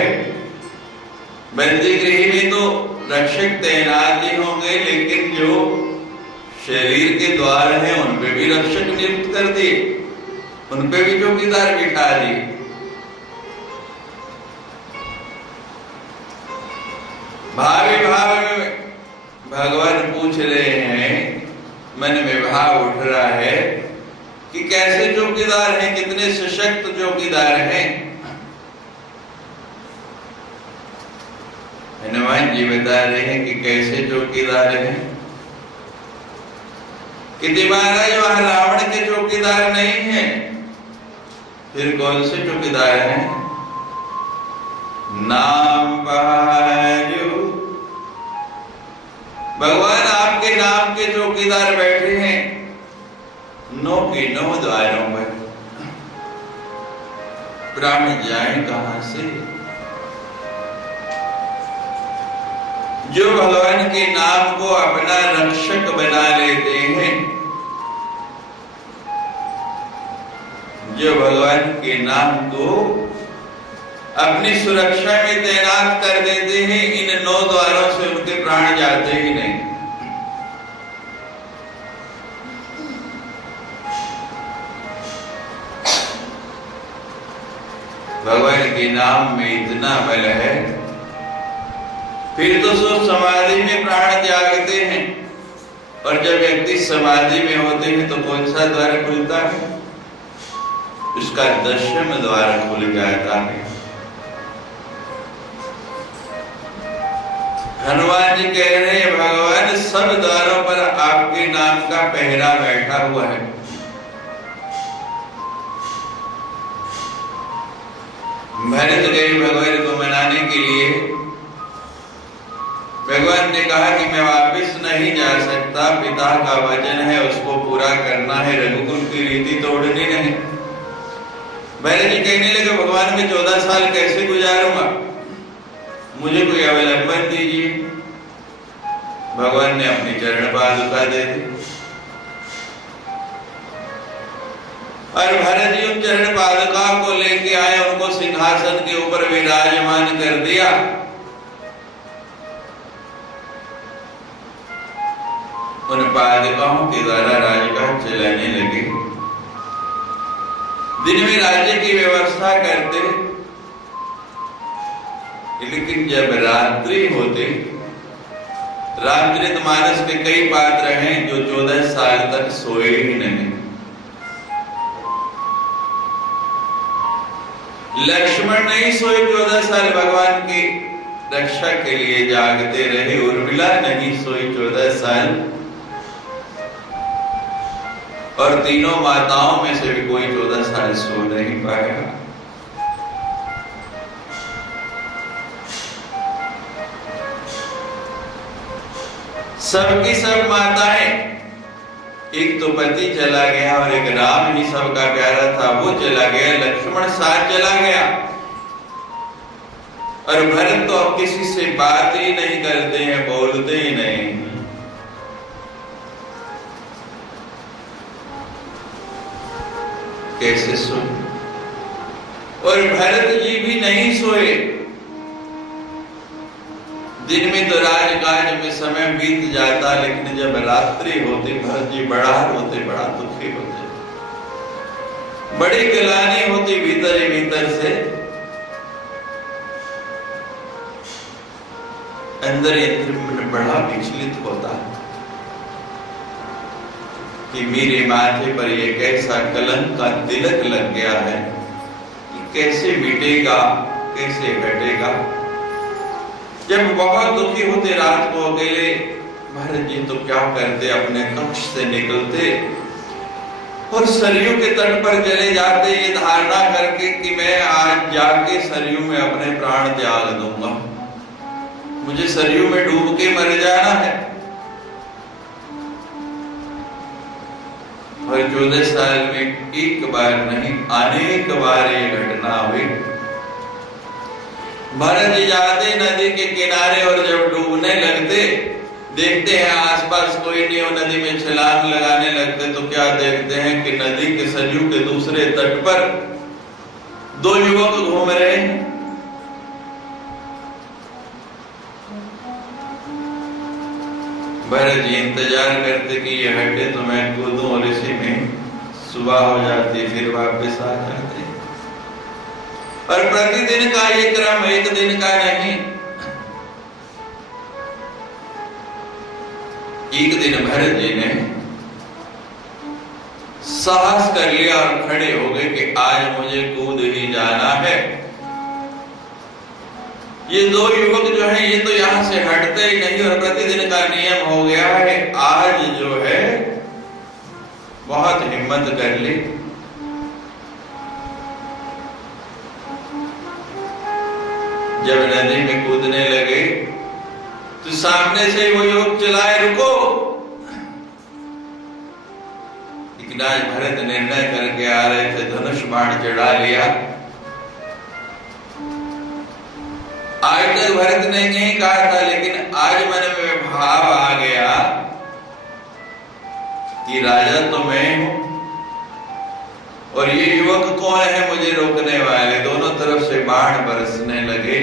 बंदी गृह में तो रक्षक तैनात ही होंगे, लेकिन जो शरीर के द्वार हैं उन पे भी रक्षक नियुक्त कर दिए, उन पे भी चौकीदार बिठा दिए। भावी भाव में भगवान पूछ रहे हैं, मन में भाव उठ रहा है कि कैसे चौकीदार हैं, कितने सशक्त चौकीदार हैं। हनुमान जी बता रहे हैं कि कैसे चौकीदार हैं, कि महाराज वहां रावण के चौकीदार नहीं हैं, फिर कौन से चौकीदार हैं? नाम पहाड़ो, भगवान आपके नाम के चौकीदार बैठे हैं 9 के 9 द्वारों पर। प्राण जाए कहां से? जो भगवान के नाम को अपना रक्षक बना लेते हैं, जो भगवान के नाम को अपनी सुरक्षा में तैनात कर देते हैं, इन 9 द्वारों से उनके प्राण जाते ही नहीं। भगवान के नाम में इतना बल है, फिर तो सब समाधि में प्राण त्यागते हैं, और जब व्यक्ति समाधि में होते हैं तो कौन सा द्वार खुलता है? उसका 10वें द्वार खुल जाता है। हनुमान जी कह रहे हैं भगवान सब द्वारों पर आपके नाम का पहरा बैठा हुआ है। भरत गए भगवान को मनाने के लिए, भगवान ने कहा कि मैं वापस नहीं जा सकता, पिता का वचन है उसको पूरा करना है, रघुकुल की रीति तोड़नी नहीं। भरत जी कहने लगे भगवान मैं 14 साल कैसे गुजारूंगा, मुझे कोई अवलंबन दीजिए। भगवान ने अपनी चरण पादुका दे दी, और भरत जी उन चरण पादुका को लेके आए, उनको सिंहासन के ऊपर विराजमान कर दिया। उन पादुकाओं के द्वारा राजकाज चलाने लगे। दिन में राज्य की व्यवस्था करते, लेकिन जब रात्रि होते, रामचरितमानस के कई पात्र हैं जो 14 साल तक सोए ही नहीं। लक्ष्मण नहीं सोए 14 साल, भगवान की रक्षा के लिए जागते रहे। उर्मिला नहीं सोई 14 साल, और तीनों माताओं में से भी कोई 14 साल सो नहीं पाया। सबकी सब माताएं, एक तो पति चला गया और एक राम ही सबका प्यारा था, वो चला गया, लक्ष्मण साथ चला गया, और भरत तो अब किसी से बात ही नहीं करते हैं, बोलते ही नहीं। कैसे सोए? और भरत जी भी नहीं सोए। दिन में तो राजकाज में समय बीत जाता, लेकिन जब रात्रि होती भरत जी बड़ा रोते, बड़ा दुखी होते, बड़ी गिलानी होती भीतर ही भीतर से। अंदर इंद्र बड़ा विचलित होता कि मेरे माथे पर ये कैसा कलंक का तिलक लग गया है, कि कैसे मिटेगा, कैसे हटेगा। जब बहुत दुखी होते, रात को अकेले भरत जी तो क्या करते, अपने कक्ष से निकलते और सरयू के तट पर चले जाते, ये धारणा करके कि मैं आज जाके सरयू में अपने प्राण त्याग दूंगा, मुझे सरयू में डूब के मर जाना है। और 14 साल में एक बार नहीं, अनेक बार ये घटना हुई। भरत जी जाते नदी के किनारे, और जब डूबने लगते, देखते हैं आसपास कोई नहीं, और नदी में छलांग लगाने लगते, तो क्या देखते हैं कि नदी के सरयू के दूसरे तट पर 2 युवक घूम रहे हैं। भरत जी इंतजार करते कि ये हटे तो मैं कूदूं, और इसी में सुबह हो जाती, फिर वापस आ जाते। और प्रतिदिन का ये क्रम, एक दिन का नहीं। एक दिन भरत जी ने साहस कर लिया और खड़े हो गए कि आज मुझे कूद ही जाना है। ये 2 युवक जो हैं, ये तो यहां से हटते ही नहीं, और प्रतिदिन का नियम हो गया है, आज जो है बहुत हिम्मत कर ली। जब नदी में कूदने लगे तो सामने से वो युवक चिल्लाए, रुको। लेकिन आज भरत निर्णय करके आ रहे थे, धनुष बाण चढ़ा लिया। आज तक भरत ने नहीं कहा था, लेकिन आज मन में भाव आ गया कि राजा तो मैं हूं, और ये युवक कौन है मुझे रोकने वाले। दोनों तरफ से बाण बरसने लगे,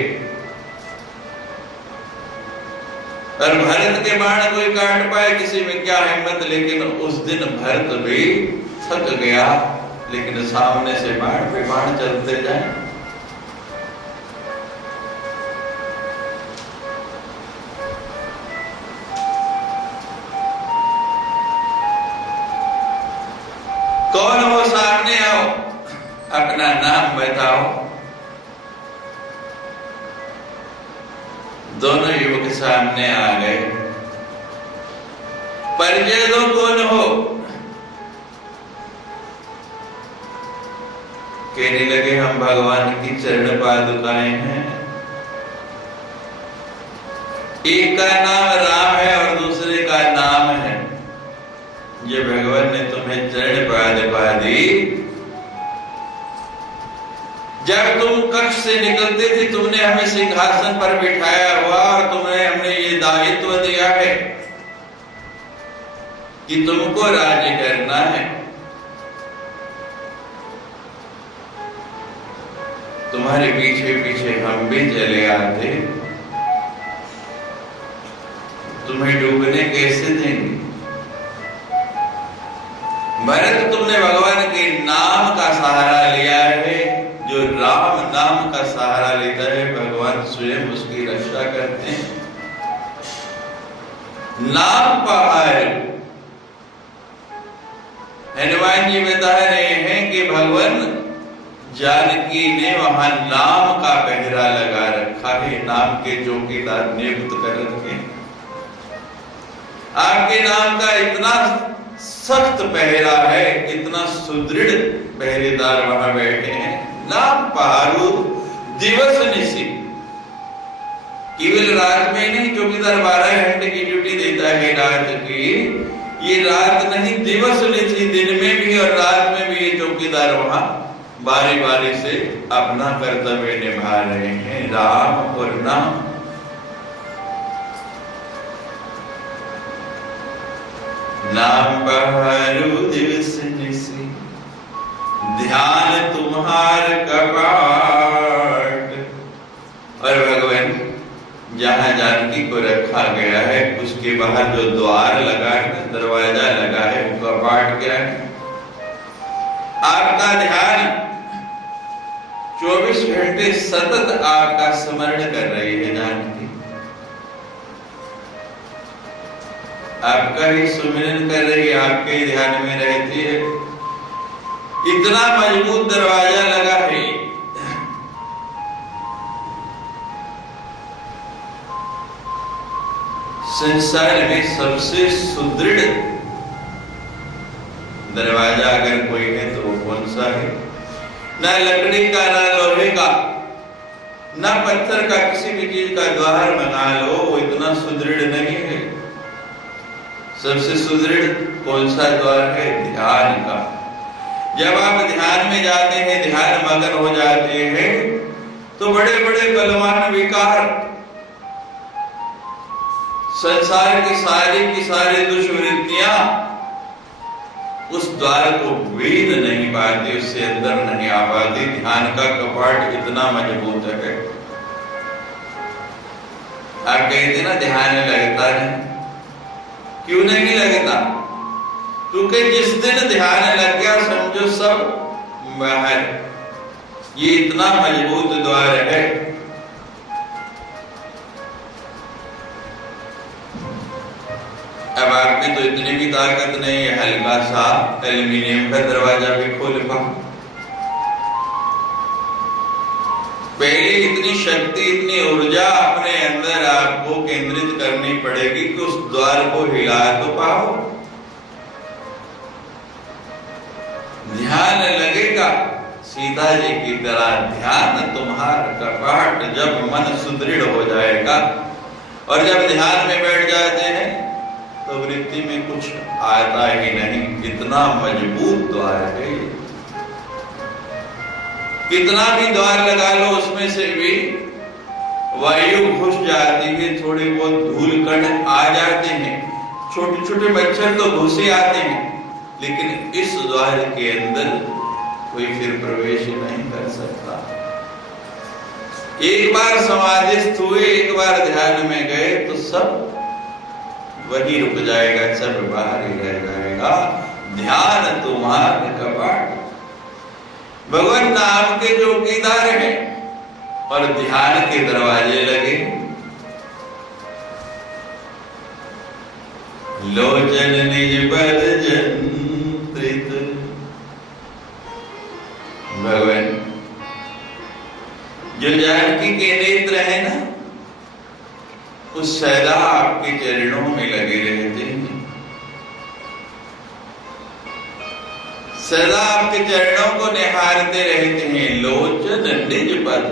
और भरत के बाण कोई काट पाए, किसी में क्या हिम्मत। लेकिन उस दिन भरत भी थक गया, लेकिन सामने से बाण पे बाण चलते जाए। कौन हो, सामने आओ, अपना नाम बताओ। दोनों युवक सामने आ गए। परिचय दो, कौन हो। कहने लगे, हम भगवान की चरण पादुकाएं हैं। एक का नाम राम है और दूसरे का नाम है। ये भगवान ने तुम्हें चरण पादुका दी। जब तुम कक्ष से निकलते थे, तुमने हमें सिंहासन पर बिठाया हुआ, और तुम्हें हमने ये दायित्व दिया है कि तुमको राज्य करना है। तुम्हारे पीछे पीछे हम भी चले आते, तुम्हें डूबने कैसे देंगे। भरत, तुमने भगवान के नाम का सहारा लिया है। जो राम नाम का सहारा लेता है, भगवान स्वयं उसकी रक्षा करते हैं। नाम पहाड़, हनुमान जी बता रहे हैं कि भगवान जानकी ने वहां नाम का पहरा लगा रखा है, नाम के चौकीदार नियुक्त कर रखे। आपके नाम का इतना सख्त पहरा है, इतना सुदृढ़ पहरेदार वहां बैठे हैं। नाम पहाड़ू दिवस निशी, केवल रात में नहीं, चौकीदार 12 घंटे की ड्यूटी देता है रात की। ये रात नहीं, दिवस निशी, दिन में भी और रात में भी ये चौकीदार वहां बारी बारी से अपना कर्तव्य निभा रहे हैं। राम और नाम, नाम बहारू दिवस निशी, ध्यान तुम्हार कपाट। और भगवान जहां जानकी को रखा गया है, उसके बाहर जो द्वार लगा है, दरवाजा लगा है, वो कपाट क्या है? आपका ध्यान 24 घंटे सतत आपका स्मरण कर रही है जानकी, आपका ही सुमिरन कर रही है, आपके ही ध्यान में रहती है। इतना मजबूत दरवाजा लगा है। संसार में सबसे सुदृढ़ दरवाजा अगर कोई है तो वो कौन सा है? ना लकड़ी का, ना लोहे का, ना पत्थर का, किसी भी चीज का द्वार बना लो, वो इतना सुदृढ़ नहीं है। सबसे सुदृढ़ कौन सा द्वार है? ध्यान का। जब आप ध्यान में जाते हैं, ध्यान मगन हो जाते हैं, तो बड़े बड़े बलवान विकार, संसार की सारी दुष्वृत्तियां उस द्वार को भेद नहीं पाती, उससे अंदर नहीं आ पाती। ध्यान का कपाट इतना मजबूत है। आप कहते ना ध्यान लगता है, क्यों नहीं लगता? क्योंकि जिस दिन ध्यान लग गया, समझो सब बाहर। ये इतना मजबूत द्वार है। अब आप में तो इतनी भी ताकत नहीं है, हल्का सा एल्युमिनियम का दरवाजा भी खोल पाओ। पहले इतनी शक्ति, इतनी ऊर्जा अपने अंदर आपको केंद्रित करनी पड़ेगी कि उस द्वार को हिला तो पाओ। ध्यान लगेगा सीता जी की तरह। ध्यान तुम्हारा कपाट। जब मन सुदृढ़ हो जाएगा और जब ध्यान में बैठ जाते हैं तो वृत्ति में कुछ आता ही नहीं। कितना मजबूत द्वार है। कितना भी द्वार लगा लो, उसमें से भी वायु घुस जाती है, थोड़े बहुत धूल कण आ जाते हैं, छोटे छोटे मच्छर तो घुसे आते हैं, लेकिन इस द्वार के अंदर कोई फिर प्रवेश नहीं कर सकता। एक बार समाधिस्थ हुए, एक बार ध्यान में गए तो सब वही रुक जाएगा, सब बाहर ही रह जाएगा। ध्यान तुम्हारे कपाट। भगवान नाम के चौकीदार हैं और ध्यान के दरवाजे लगे। लोचन निज पर जंत्रित। भगवान जो जानकी के नेत्र है ना, उस सदा आपके चरणों में लगे रहते हैं। सदा आपके चरणों को निहारते रहते हैं। लोचन निज पद।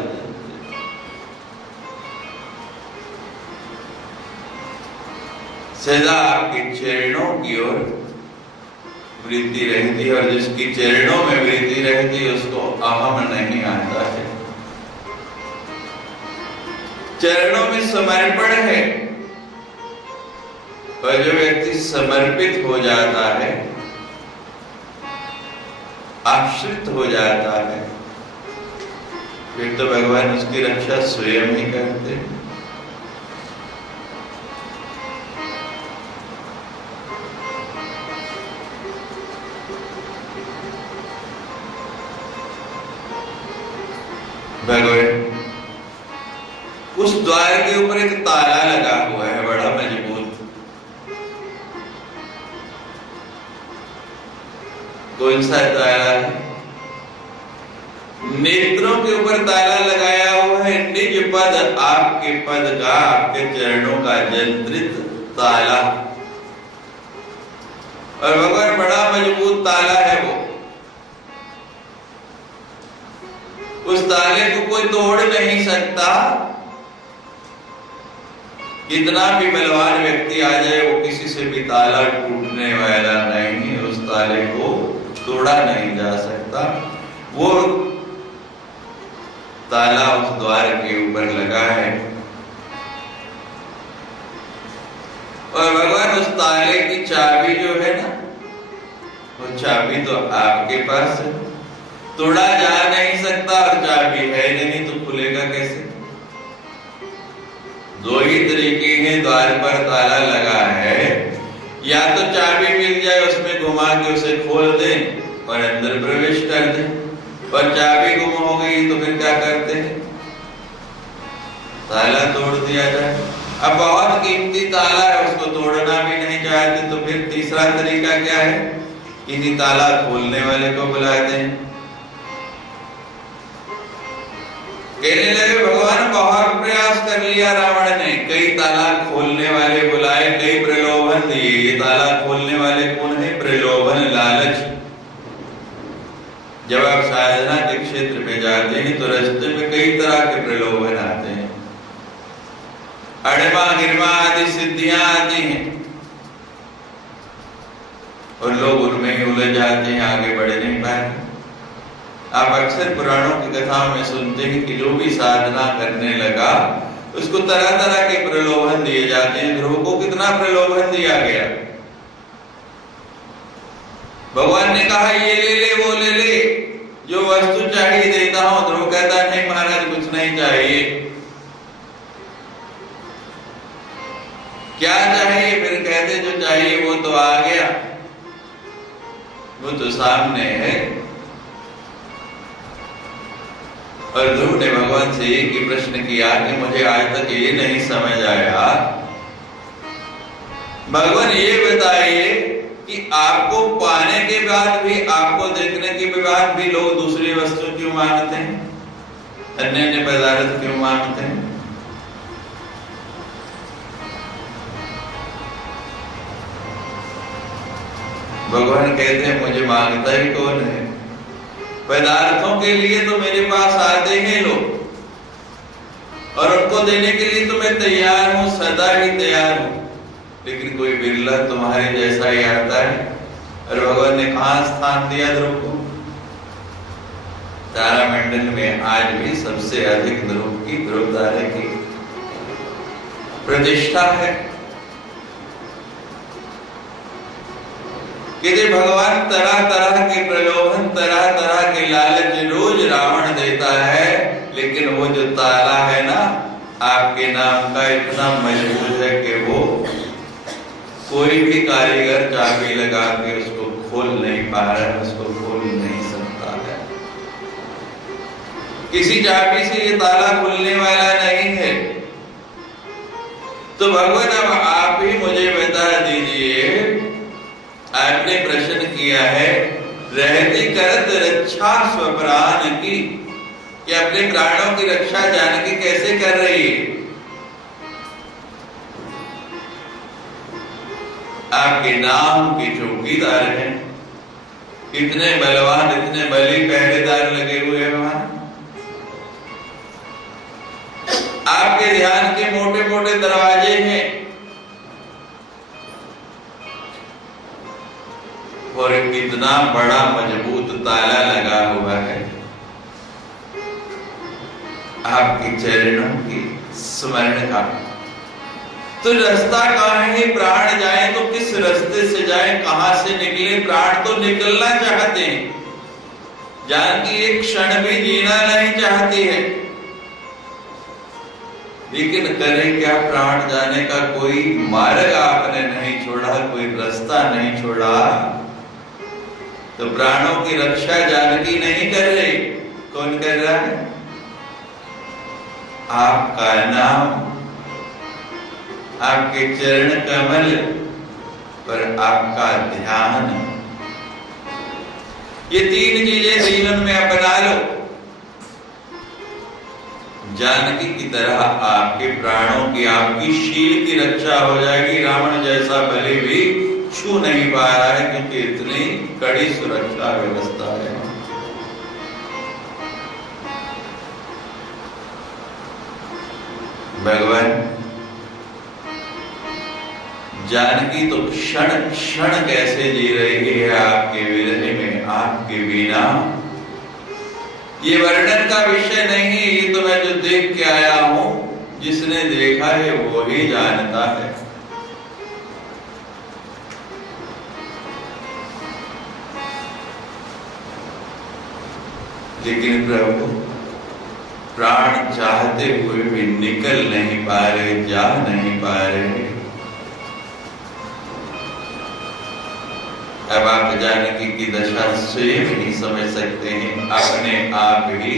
सदा आपके चरणों की ओर वृत्ति रहती है, और जिसकी चरणों में वृत्ति रहती है उसको अहम नहीं आता है। चरणों में समर्पण है, और जो व्यक्ति समर्पित हो जाता है, आश्रित हो जाता है, फिर तो भगवान उसकी रक्षा स्वयं ही करते। भगवान उस द्वार के ऊपर एक ताला लगा हुआ है, बड़ा मजबूत। कौन सा ताला है? नेत्रों के ऊपर ताला लगाया हुआ है। निज पद, आपके पद का, आपके चरणों का यंत्रित ताला। और भगवान बड़ा मजबूत ताला है वो। उस ताले को कोई तोड़ नहीं सकता। कितना भी बलवान व्यक्ति आ जाए, वो किसी से भी ताला टूटने वाला नहीं। उस ताले को तोड़ा नहीं जा सकता। वो ताला उस द्वार के ऊपर लगा है। और भगवान उस ताले की चाबी जो है ना, वो चाबी तो आपके पास है। तोड़ा जा नहीं सकता और चाबी है नहीं, तो खुलेगा कैसे? दो ही तरीके हैं द्वार पर ताला लगा है। या तो चाबी मिल जाए, उसमें घुमा के उसे खोल दें और अंदर प्रवेश कर दें। और चाबी गुम हो गई तो फिर क्या करते हैं? ताला तोड़ दिया जाए। अब बहुत कीमती ताला है, उसको तोड़ना भी नहीं चाहते, तो फिर तीसरा तरीका क्या है? किसी ताला खोलने वाले को बुला दें। कहने लगे भगवान बहुत प्रयास कर लिया रावण ने, कई ताला खोलने वाले बुलाए, कई प्रलोभन दिए। ये ताला खोलने वाले कौन है? प्रलोभन, लालच। जब आप साधना के क्षेत्र में जाते हैं तो रास्ते में कई तरह के प्रलोभन आते हैं। अड़मा गिरमा आदि सिद्धियां आती हैं और लोग उनमें ही उलझ जाते हैं, आगे बढ़ नहीं पाते। आप अक्सर पुराणों की कथाओं में सुनते हैं कि जो भी साधना करने लगा उसको तरह तरह के प्रलोभन दिए जाते हैं। ध्रुव को कितना प्रलोभन दिया गया। भगवान ने कहा ये ले ले, वो ले ले, जो वस्तु चाहिए देता हूं। ध्रुव कहता नहीं महाराज, कुछ नहीं चाहिए। क्या चाहिए? फिर कहते जो चाहिए वो तो आ गया, वो तो सामने है। और ध्रुव ने भगवान से एक ही प्रश्न किया कि मुझे आज तक ये नहीं समझ आया, भगवान ये बताइए कि आपको पाने के बाद भी, आपको देखने के बाद भी लोग दूसरी वस्तु क्यों मांगते हैं, अन्य अन्य पदार्थ क्यों मांगते हैं? भगवान कहते हैं मुझे मांगता ही कौन है? पदार्थों के लिए तो मेरे पास आते हैं लोग, और उनको देने के लिए तो मैं तैयार हूं, सदा ही तैयार हूं। लेकिन कोई बिरला तुम्हारे जैसा ही आता है। और भगवान ने कहां स्थान दिया ध्रुव को? तारामंडल में आज भी सबसे अधिक ध्रुव तारे की प्रतिष्ठा है। कि भगवान तरह तरह के प्रलोभन, तरह तरह के लालच रोज रावण देता है, लेकिन वो जो ताला है ना आपके नाम का, इतना मजबूत है कि वो कोई भी कारीगर चाबी लगा के उसको खोल नहीं पा रहा है, उसको खोल नहीं सकता है। किसी चाबी से ये ताला खुलने वाला नहीं है। तो भगवान अब आप ही मुझे बता दीजिए, आपने प्रश्न किया है रहती करत रक्षा स्वप्राण की, कि अपने प्राणों की रक्षा जानकी कैसे कर रही है? आपके नाम के चौकीदार हैं, इतने बलवान, इतने बली पहरेदार लगे हुए हैं वहां। आपके ध्यान के मोटे मोटे दरवाजे हैं और इतना बड़ा मजबूत ताला लगा हुआ है। आपके चरणों की स्मरण का तो रास्ता कहाँ है? प्राण जाए तो किस रास्ते से जाए, कहां से निकले? प्राण तो निकलना चाहते हैं, जानकी एक क्षण भी जीना नहीं चाहती है, लेकिन करे क्या, प्राण जाने का कोई मार्ग आपने नहीं छोड़ा, कोई रास्ता नहीं छोड़ा, तो प्राणों की रक्षा जानकी नहीं कर रही, कौन कर रहा है? आपका नाम, आपके चरण कमल पर आपका ध्यान, ये तीन चीजें जीवन में अपना लो। जानकी की तरह आपके प्राणों की, आपकी शील की रक्षा हो जाएगी। रावण जैसा भले भी छू नहीं पा रहा है, क्योंकि इतनी कड़ी सुरक्षा व्यवस्था है। भगवान जानकी तो क्षण क्षण कैसे जी रही है आपके विरह में, आपके बिना। ये वर्णन का विषय नहीं है, ये तो मैं जो देख के आया हूं, जिसने देखा है वो ही जानता है। लेकिन प्रभु प्राण चाहते हुए भी निकल नहीं पा रहे, जा नहीं पा रहे। अब आप जानकी की दशा स्वयं ही समझ सकते हैं, अपने आप ही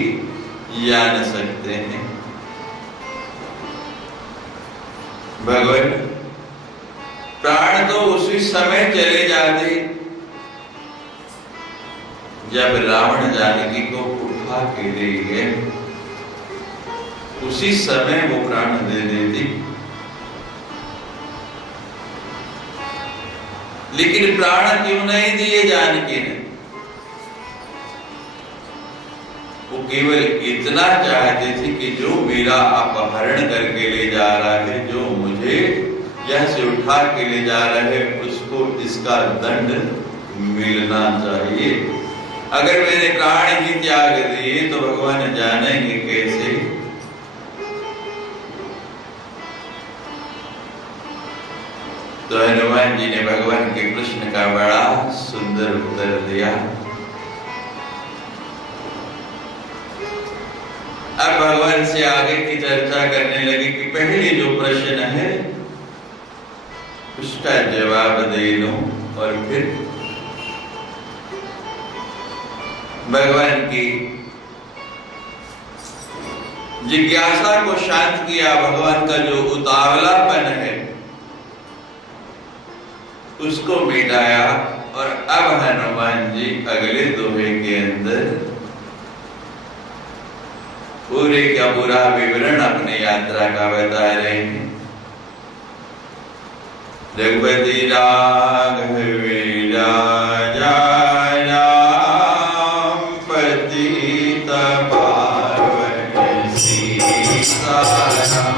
जान सकते हैं। भगवान प्राण तो उसी समय चले जाते जब रावण जानकी को उठा के ले गए, उसी समय वो प्राण दे देती। लेकिन प्राण क्यों नहीं दिए जानकी ने? वो केवल इतना चाहते थे कि जो मेरा अपहरण करके ले जा रहा है, जो मुझे यहां से उठा के ले जा रहा है, उसको इसका दंड मिलना चाहिए। अगर मैंने प्राण ही त्याग दिए तो भगवान जानेंगे कैसे? तो हनुमान जी ने भगवान के प्रश्न का बड़ा सुंदर उत्तर दिया। अब भगवान से आगे की चर्चा करने लगे कि पहले जो प्रश्न है उसका जवाब दे लूं, और फिर भगवान की जिज्ञासा को शांत किया। भगवान का जो उतावलापन है उसको मिटाया। और अब हनुमान जी अगले दोहे के अंदर पूरे का पूरा विवरण अपने यात्रा का बता रहे हैं। रघुपति राघव राजा राम पतित पावन सीताराम।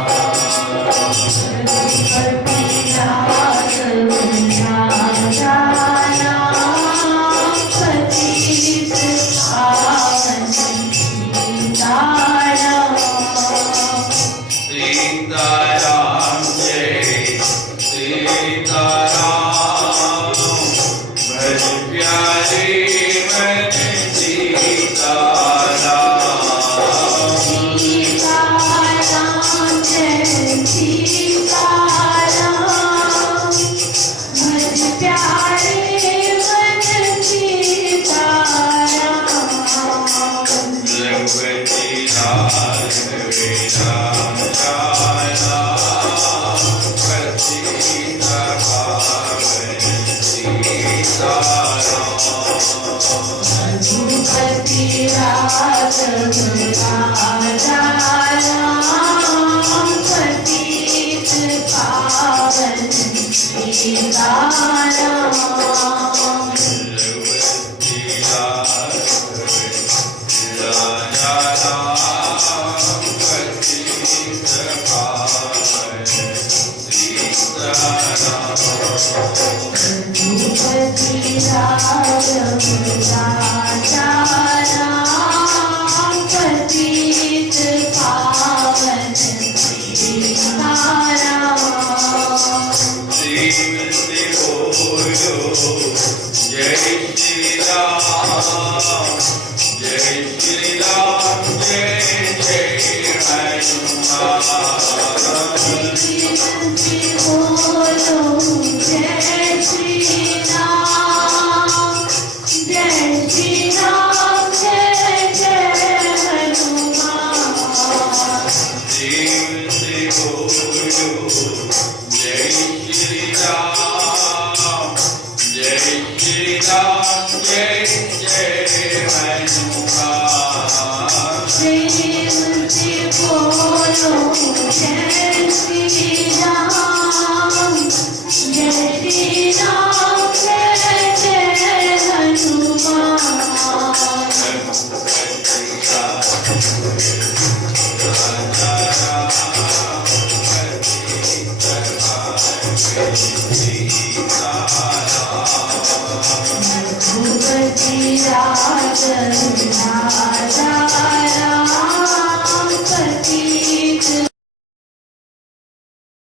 Raghupati Raja